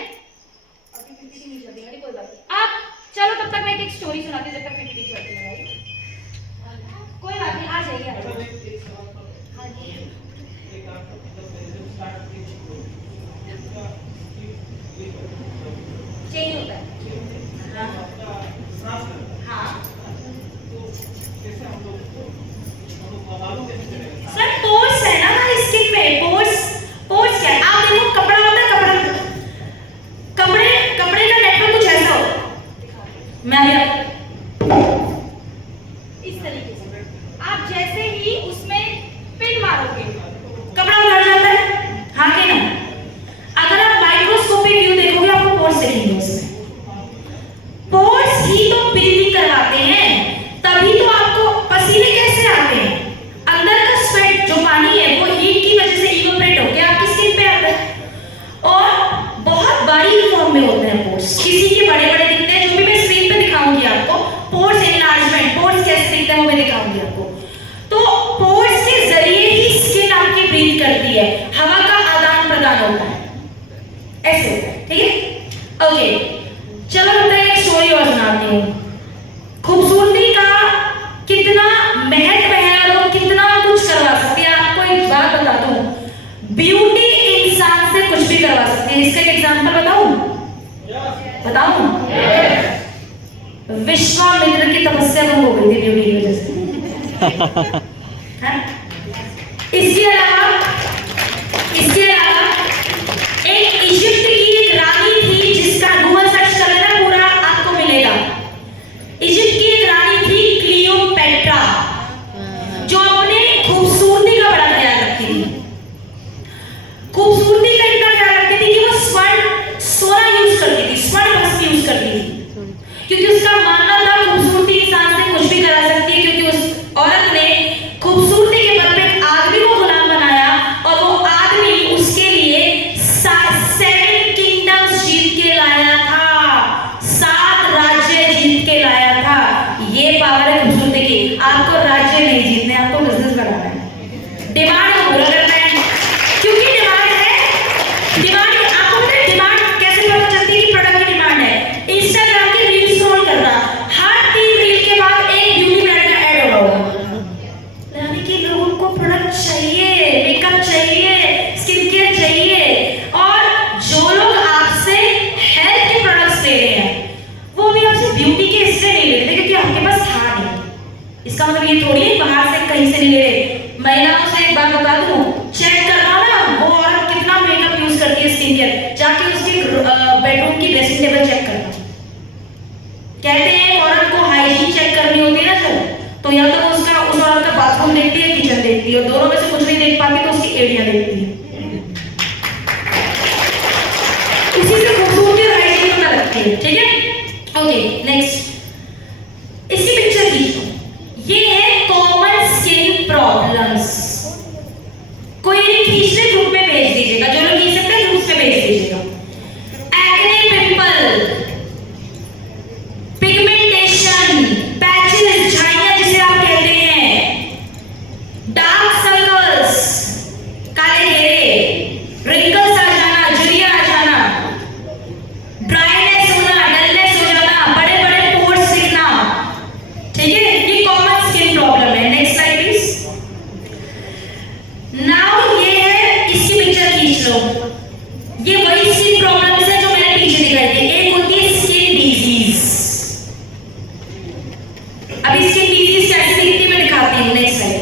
अभी पीपीटी नहीं चलती है, कोई बात नहीं। आप चलो तब तक मैं एक स्टोरी सुनाती हूँ जब तक पीपीटी चलती है। कोई बात नहीं, आ जाइए। हाँ जी, चेंज होता है। हाँ सर, पोर्स है ना स्किन में, पोर्स क्या है? आप देखो, कपड़ा होता है, कपड़े का नेटवर्क कुछ ऐसा होता है। मैं इस तरीके से, आप जैसे ही उसमें पिन मारोगे कपड़ा उधर जाता है, हाँ कि ना? अगर आप माइक्रोस्कोपिक व्यू देखोगे आपको पोर्स दिखेंगे, उसमें पोर्स ही तो ब्रीथिंग करवाते हैं, तभी तो आपको पसीने कैसे आते हैं? अंदर का स्वेट जो पानी है वो हीट की वजह से इवेपोरेट होकर आपकी स्किन पे आता है, और बहुत बारीक फॉर्म में होते हैं पोर्स, किसी के बड़े बड़े दिखते हैं, जो भी मैं स्क्रीन पे दिखाऊंगी आपको, पोर्स एनलार्जमेंट, पोर्स कैसे दिखते हैं वो मैं दिखाऊंगी आपको। तो पोर्स के जरिए ही स्किन आपकी ब्रीथ करती है, हवा का आदान प्रदान होता है, ऐसे होता है, ठीक है। ओके, चलो मैं एक स्टोरी और सुनाती हूँ। खूबसूरती का कितना महत्व है और वो कितना कुछ करवा सकती है। आपको एक बात बता दूं, ब्यूटी इंसान से कुछ भी करवा सकती है। इसका एक एग्जांपल बताऊं? विश्वामित्र की तपस्या भंग हो गई थी ब्यूटी की वजह से। इसके अलावा एक इजिप्ट की एक रानी थी जिसका गूगल सर्च कर लेना, पूरा आपको मिलेगा। इजिप्ट की एक रानी थी क्लियोपेट्रा, जो अपने खूबसूरती का बड़ा ख्याल रखती थी। खूबसूरती का इतना ख्याल रखती थी कि वो सोना यूज करती थी, स्वर्ण भस्म यूज करती थी, क्योंकि उसका मानना था खूबसूरती इंसान से कुछ भी करा सकती है। क्योंकि उस औरत ने खूबसूरती के बल पे एक आदमी को गुलाम बनाया और वो आदमी उसके लिए 7 किंगडम्स जीत के लाया था, 7 राज्य जीत के लाया था। ये पावर है खूबसूरती की। आपको राज्य नहीं जीतने, आपको बिजनेस बनाना है, डिमांड को पूरा करना है, क्योंकि डिमांड है। डिमांड आपको पता है डिमांड कैसे पता चलती है कि प्रोडक्ट की डिमांड है? इंस्टाग्राम की रील स्क्रॉल करना, हर 3 रील के बाद एक ब्यूटी ब्रांड का ऐड हो रहा होगा, यानी कि लोगों को प्रोडक्ट चाहिए, मेकअप चाहिए, स्किन केयर चाहिए। और जो लोग आपसे हेल्थ के प्रोडक्ट्स ले रहे हैं वो भी आपसे ब्यूटी के इससे नहीं ले रहे क्योंकि आपके पास था नहीं। इसका मतलब ये थोड़ी है बाहर से कहीं से नहीं ले रहे। महिलाओं से एक बात बता दूं, चेक करना ना वो औरत कितना मेकअप यूज करती है, स्किन केयर, जाके उसके बेडरूम की ड्रेसिंग टेबल चेक करना। कहते हैं औरत को हाइजीन चेक करनी होती है ना सर, तो या तो उस औरत का बाथरूम देखती है, किचन देखती है, और दोनों में से कुछ नहीं देख पाती तो उसकी एड़ियां देखती है। इसी से खूबसूरती और हाइजीन पता लगती है, ठीक है। ओके, नेक्स्ट इसी पिक्चर की ये है कॉमन स्किन प्रॉब्लम्स। कोई नहीं तीसरे ग्रुप में भेज दीजिएगा, जो लोग खींच सकते हैं ग्रुप में भेज दीजिएगा। एक्ने, पिंपल, पिगमेंटेशन, पैचेस, झाइयां जिसे आप कहते हैं, डार्क सर्कल्स, काले घेरे, रिंकल्स आ जाना, झुर्रियां आ जाना, ड्राइनेस होना, डलनेस हो जाना, बड़े बड़े पोर्स दिखना, ठीक है, ये कॉमन स्किन प्रॉब्लम है। Next slide please. नाउ ये है, इसकी पिक्चर खींच लो। ये वही स्किन प्रॉब्लम्स है जो मैंने पीछे दिखाई थी। एक होती है स्किन डिजीज। अभी स्किन डिजीज कैसे दिखती है मैं दिखाती हूँ। Next slide.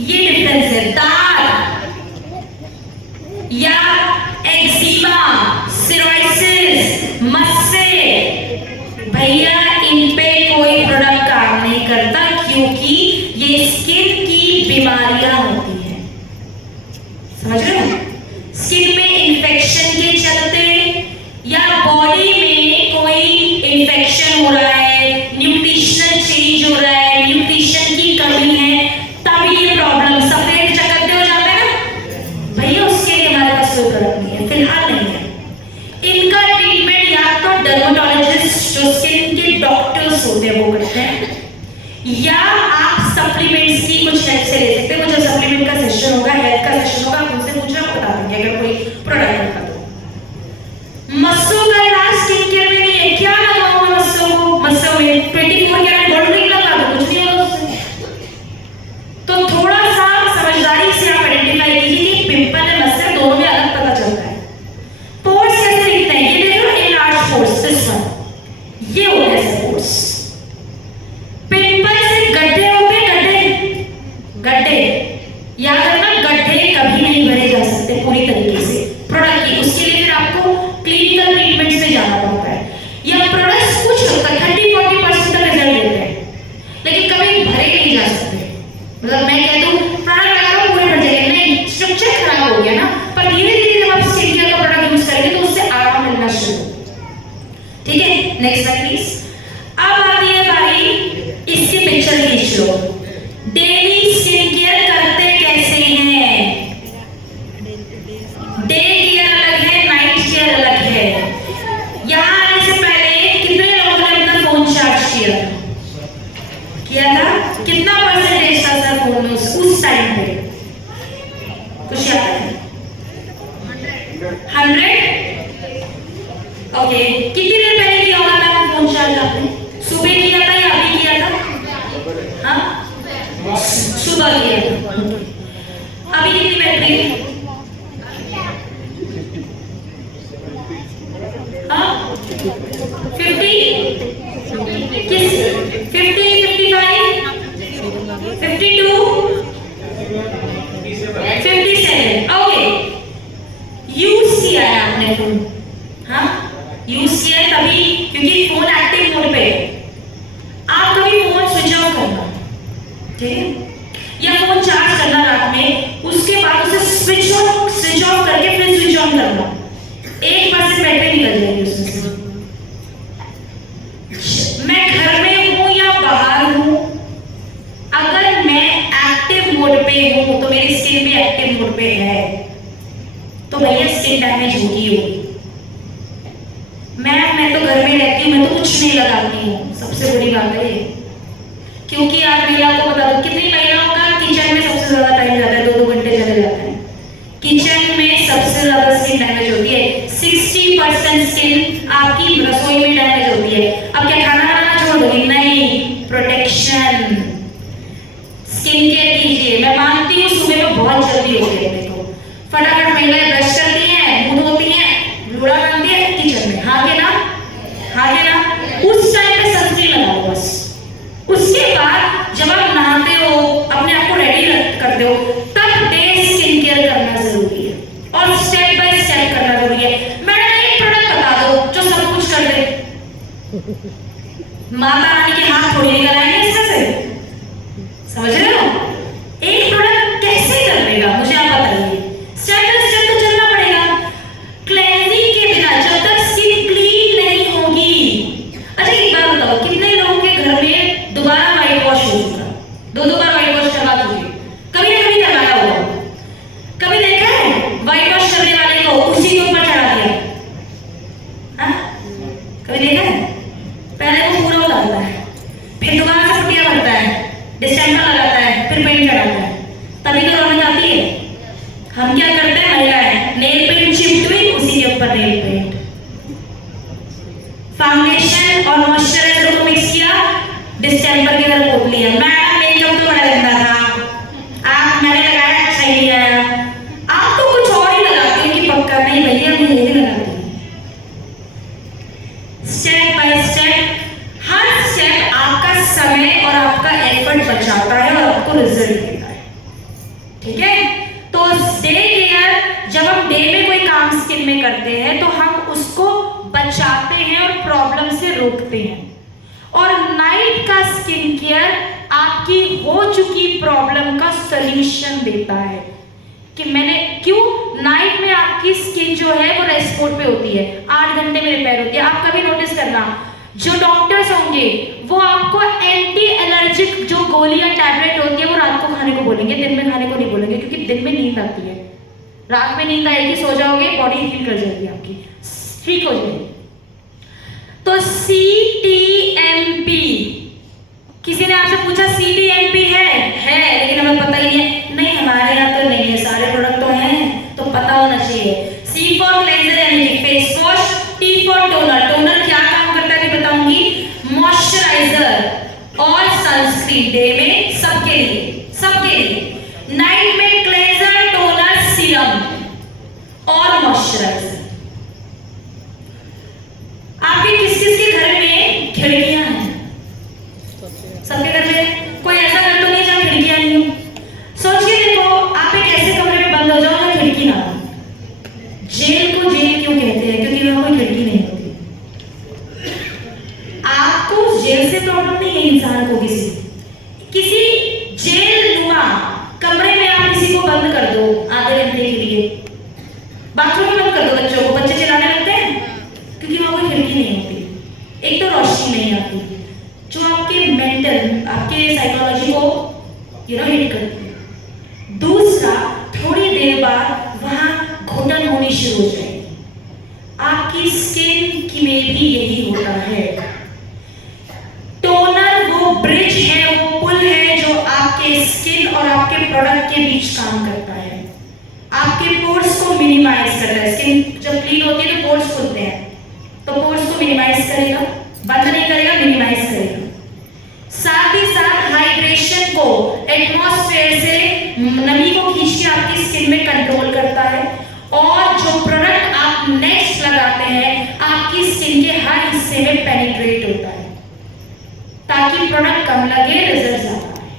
ये डिफरेंस है, दाग या एक्जिमा, सिरोसिस, मस्से, भैया इन पे कोई प्रोडक्ट काम नहीं करता क्योंकि ये स्किन की बीमारियां होती हैं। समझ रहे हो? स्किन में इंफेक्शन के चलते या बॉडी में कोई इंफेक्शन हो रहा है, न्यूट्रिशनल चेंज हो रहा है, न्यूट्रिशन की कमी है, तभी ये प्रॉब्लम सफेद चकत्ते हो जाते हैं ना भैया, उसके लिए हमारे पास कोई प्रोडक्ट नहीं है, फिलहाल नहीं है। इनका ट्रीटमेंट या तो डर्मेटोलॉजिस्ट जो स्किन के डॉक्टर्स होते हैं वो करते हैं, या आप सप्लीमेंट्स की कुछ हेल्प से ले सकते हैं। वो जो सप्लीमेंट का सेशन होगा, हेल्थ का सेशन होगा, आप उनसे पूछना, बता देंगे अगर कोई प्रोडक्ट होगा तो। मस्सों का इलाज स्किन केयर में नहीं है। क्या लगाऊंगा मस्सों को? मस्सों में 24 कैरेट गोल्ड रिंग लगा दो, कुछ नहीं होगा उससे। तो थोड़ा सा समझदारी से आप आइडेंटिफाई कीजिए कि पिंपल और मस्से दोनों में अलग पता चलता है। पोर्स कैसे दिखते हैं? ये देख लो, एनलार्ज पोर्स, दिस वन, ये हो गया पोर्स। पिंपल से गड्ढे होते हैं, गड्ढे याद रखना, गड्ढे कभी नहीं भरे जा सकते पूरी तरीके से प्रोडक्ट की। उसके लिए फिर आपको क्लिनिकल ट्रीटमेंट्स में जाना पड़ता है, या प्रोडक्ट्स कुछ 30-40% तक रिजल्ट देते हैं, लेकिन कभी भरे नहीं जा सकते। मतलब मैं कह दूं प्रोडक्ट लगा रहा हूं पूरे भर जाएंगे, नहीं, स्ट्रक्चर खराब हो गया ना। पर धीरे धीरे जब आप स्किन केयर का प्रोडक्ट यूज करेंगे तो उससे आराम मिलना शुरू, ठीक है। Next slide please. अब आती है बारी, इसकी पिक्चर खींच लो। डेली स्किन केयर करते कैसे हैं? डे केयर अलग है, नाइट केयर अलग है। ओके, कितनी देर पहले किया होगा मैम फोन चार्ज आपने? सुबह किया था या अभी किया था? हाँ, सुबह किया था। अभी कितनी बैटरी है? हाँ, 50 किस 50 55 52 57 ओके। यूज किया है आपने फोन? हाँ, यूज किया है तभी, क्योंकि फोन एक्टिव मोड पे है। आप कभी फोन स्विच ऑफ करना, ठीक है, या फोन चार्ज करना रात में, उसके बाद उसे स्विच ऑफ करके फिर स्विच ऑन करना, 1% बैटरी निकल जाएगी उसमें से। मैं घर में हूं या बाहर हूं, अगर मैं एक्टिव मोड पे हूं तो मेरी स्किन भी एक्टिव मोड पे है, तो भैया स्किन डैमेज होगी। मैं तो घर में रहती हूँ, मैं तो कुछ नहीं लगाती हूँ, सबसे बड़ी बात है ये। क्योंकि आज महिला को बता दो, कितनी महिलाओं का किचन में सबसे ज्यादा टाइम जाता है, 2-2 घंटे चले जाते हैं किचन में, सबसे ज्यादा स्किन डैमेज होती है। 60% स्किन आपकी रसोई में डैमेज होती है। अब क्या खाना बनाना छोड़ दोगी? नहीं, प्रोटेक्शन, स्किन केयर कीजिए। मैं मानती हूँ सुबह में बहुत जल्दी हो गई देखो, फटाफट महिलाएं ब्रश करती हैं, मुंह धोती हैं, लूड़ा बांधती है किचन में, हाँ के ना, हाँ के ना, उस टाइम पे सनस्क्रीन लगाओ बस। उसके बाद जब आप नहाते हो, अपने आप को रेडी करते हो, तब डे स्किन केयर करना जरूरी है और स्टेप बाय स्टेप करना जरूरी है। मैडम एक प्रोडक्ट बता दो जो सब कुछ कर दे, माता रानी के हाथ थोड़ी निकल आएंगे इसमें से, समझ रहे हो? एक प्रोडक्ट कैसे कर देगा मुझे आप बताइए, स्टेप बाय स्टेप तो चलना पड़ेगा। क्लेंजिंग के बिना जब तक स्किन क्लीन नहीं होगी। अच्छा एक बात बताओ, कितने लोगों के घर में दोबारा वाइट वॉश हो चुका? 2-2 बार वाइट वॉश करवा चुके, कभी ना कभी करवाया होगा। कभी देखा है वाइट वॉश करने वाले को उसी के ऊपर चढ़ा दिया? हाँ, कभी देखा है? पहले वो पूरा उतारता है, फिर दोबारा से पुट्टियां भरता है, डिस्टेंपर लगाता है, फिर पेंट चढ़ाता है, तभी तो रौनक आती है। हम क्या करते हैं महिलाएं, नेल पेंट चिपट हुई, उसी के ऊपर नेल पेंट, फाउंडेशन और मॉइस्चराइजर को मिक्स किया, डिस्टेंपर के अंदर पोत लिया। मैडम मेकअप तो बड़ा गंदा था, आप मैंने लगाया अच्छा ही नहीं आया। आप तो कुछ और ही लगाते हो कि पक्का नहीं भैया मैं यही लगाती हूँ। Step by step, her step आपका समय और आपका एफर्ट बचाता है और आपको रिजल्ट देता है, ठीक है? तो डे केयर, जब हम डे में कोई काम स्किन में करते हैं तो हम उसको बचाते हैं और प्रॉब्लम से रोकते हैं, और नाइट का स्किन केयर आपकी हो चुकी प्रॉब्लम का सॉल्यूशन देता है। कि मैंने क्यों, नाइट में आपकी स्किन जो है वो रेस्ट मोड पे होती है, 8 घंटे में रिपेयर होती है। आप कभी नोटिस करना, जो डॉक्टर्स होंगे वो आपको एंटी एलर्जिक जो गोलियां टैबलेट होती है वो रात को खाने को बोलेंगे, दिन में खाने को नहीं बोलेंगे, क्योंकि दिन में नींद आती है, रात में नींद आएगी, सो जाओगे, बॉडी हील कर जाएगी, आपकी ठीक हो जाएगी। तो CTMP, किसी ने आपसे पूछा CTMP है लेकिन हमें पता ही नहीं, हमारे यहाँ तो नहीं है, सारे प्रोडक्ट तो हैं तो पता होना चाहिए। C फॉर क्लेंजर यानी face wash, T for toner, toner क्या काम करता है मैं बताऊंगी, मॉइस्चराइजर और सनस्क्रीन, डे में सबके लिए, नाइट में क्लेंजर, टोनर, सीरम और मॉइस्चराइजर। आपके किस के घर में खिड़कियां हैं? सबके घर में, कोई ऐसा घर तो नहीं जहां खिड़कियां नहीं हो? सोच के देखो, आप एक ऐसे कमरे में बंद हो जाओ ना खिड़की ना हो। जेल को जेल क्यों कहते हैं? क्योंकि वहां कोई खिड़की नहीं होती। आपको जेल से प्रॉब्लम नहीं है, इंसान को किसी जेल नुमा कमरे में आप किसी को बंद कर दो आधे घंटे के लिए, बाथरूम में बंद कर दो बच्चों को, बच्चे चिल्लाने लगते हैं क्योंकि वहां कोई खिड़की नहीं होती। एक तो रोशनी नहीं आती जो आपके मेंटल, आपके साइकोलॉजी को हिट करती है। दूसरा, थोड़ी देर बाद वहां घुटन होनी शुरू हो जाएगी। आपकी स्किन की में भी यही होता है। टोनर वो ब्रिज है, वो पुल है जो आपके स्किन और आपके प्रोडक्ट के बीच काम करता है, आपके पोर्स को मिनिमाइज करता है। स्किन जब क्लीन होती है तो पोर्स खुलते हैं, तो मिनिमाइज करेगा, बंद नहीं करेगा, मिनिमाइज करेगा। साथ ही साथ हाइड्रेशन को, एटमॉस्फेयर से नमी को खींच के आपकी स्किन में कंट्रोल करता है। और जो प्रोडक्ट आप नेक्स्ट लगाते हैं आपकी स्किन के हर हिस्से में पेनिट्रेट होता है ताकि प्रोडक्ट कम लगे, रिजल्ट ज्यादा आए।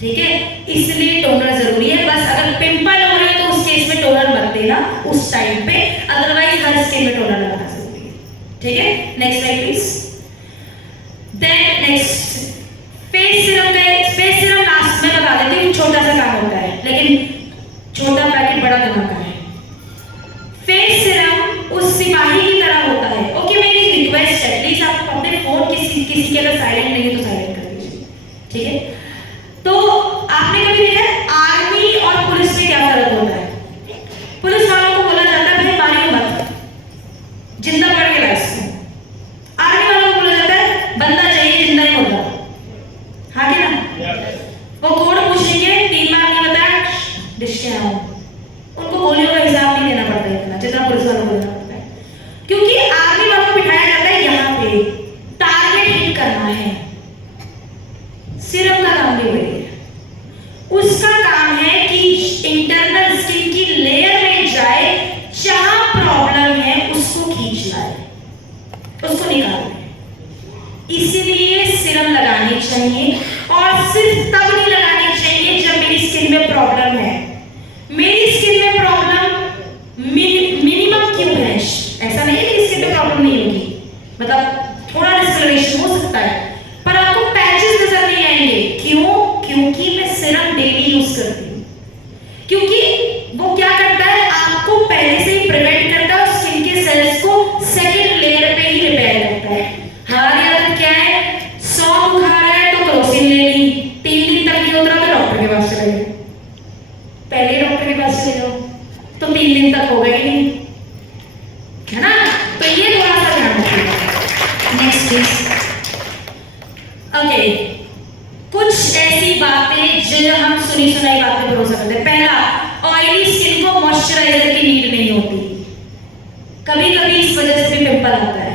ठीक है, इसलिए टोनर जरूरी है। बस अगर पिंपल हो रहे हैं तो उस केस में टोनर मत देना उस टाइम पे, अदरवाइज हर स्किन में टोनर लगाना जरूरी है। ठीक है, next slide please. Then next face serum का, फेस सीरम लास्ट में बता देती हूँ, छोटा सा काम होता है लेकिन छोटा पैकेट बड़ा धमाका है। फेस सीरम उस सिपाही की तरह होता है। ओके, मेरी रिक्वेस्ट है प्लीज आप अपने फोन किसी के अगर साइलेंट नहीं है तो साइलेंट कर दीजिए। ठीक है, तो आपने कभी देखा है आर्मी और पुलिस में क्या फर्क होता है? पुलिस वालों को बोला जाता है भाई मारियो मत, जिंदा पड़ के लाश में। आर्मी वालों को बोला जाता है बंदा चाहिए, जिंदा ही मुर्दा। हाँ कि ना? वो कोड पूछेंगे, 3 बार नहीं बताया डिस्के आओ। उनको गोलियों का हिसाब नहीं देना पड़ता है इतना जितना पुलिस वालों को देना पड़ता है, क्योंकि आर्मी वालों को बिठाया जाता है यहाँ पे, टारगेट हिट करना है। सीरम का काम भी वही है। उसका काम है कि इंटरनल स्किन की लेयर में जाए, जहां प्रॉब्लम है उसको खींच लाए, उसको निकाले। इसीलिए सीरम लगानी चाहिए, और सिर्फ तब नहीं लगानी चाहिए जब मेरी स्किन में प्रॉब्लम है। मेरी स्किन में प्रॉब्लम मिनिमम क्यों है, ऐसा नहीं है कि स्किन में प्रॉब्लम नहीं होगी, मतलब थोड़ा डिस्कलरेशन हो सकता है पर आपको पैचेस नजर नहीं आएंगे। क्यों? क्योंकि मैं सीरम डेली यूज करती हूँ। क्योंकि वो क्या करता है, आपको पहले से ही प्रिवेंट करता है और स्किन के सेल्स को सेकंड लेयर पे ही रिपेयर करता है। हमारी आदत क्या है, 100 बुखार है तो क्रोसिन ले ली, 3 दिन तक नहीं उतरा तो डॉक्टर के पास चले गए। पहले डॉक्टर के पास चले जाओ तो 3 दिन तक होगा ही नहीं, है ना? तो ये थोड़ा सा ध्यान रखिएगा। Next please. ओके, कुछ ऐसी बातें जो हम सुनी सुनाई बातें भरोसा करते हैं। पहला, ऑयली स्किन को मॉइस्चराइजर की नीड नहीं होती। कभी कभी इस वजह से भी पिंपल आता है।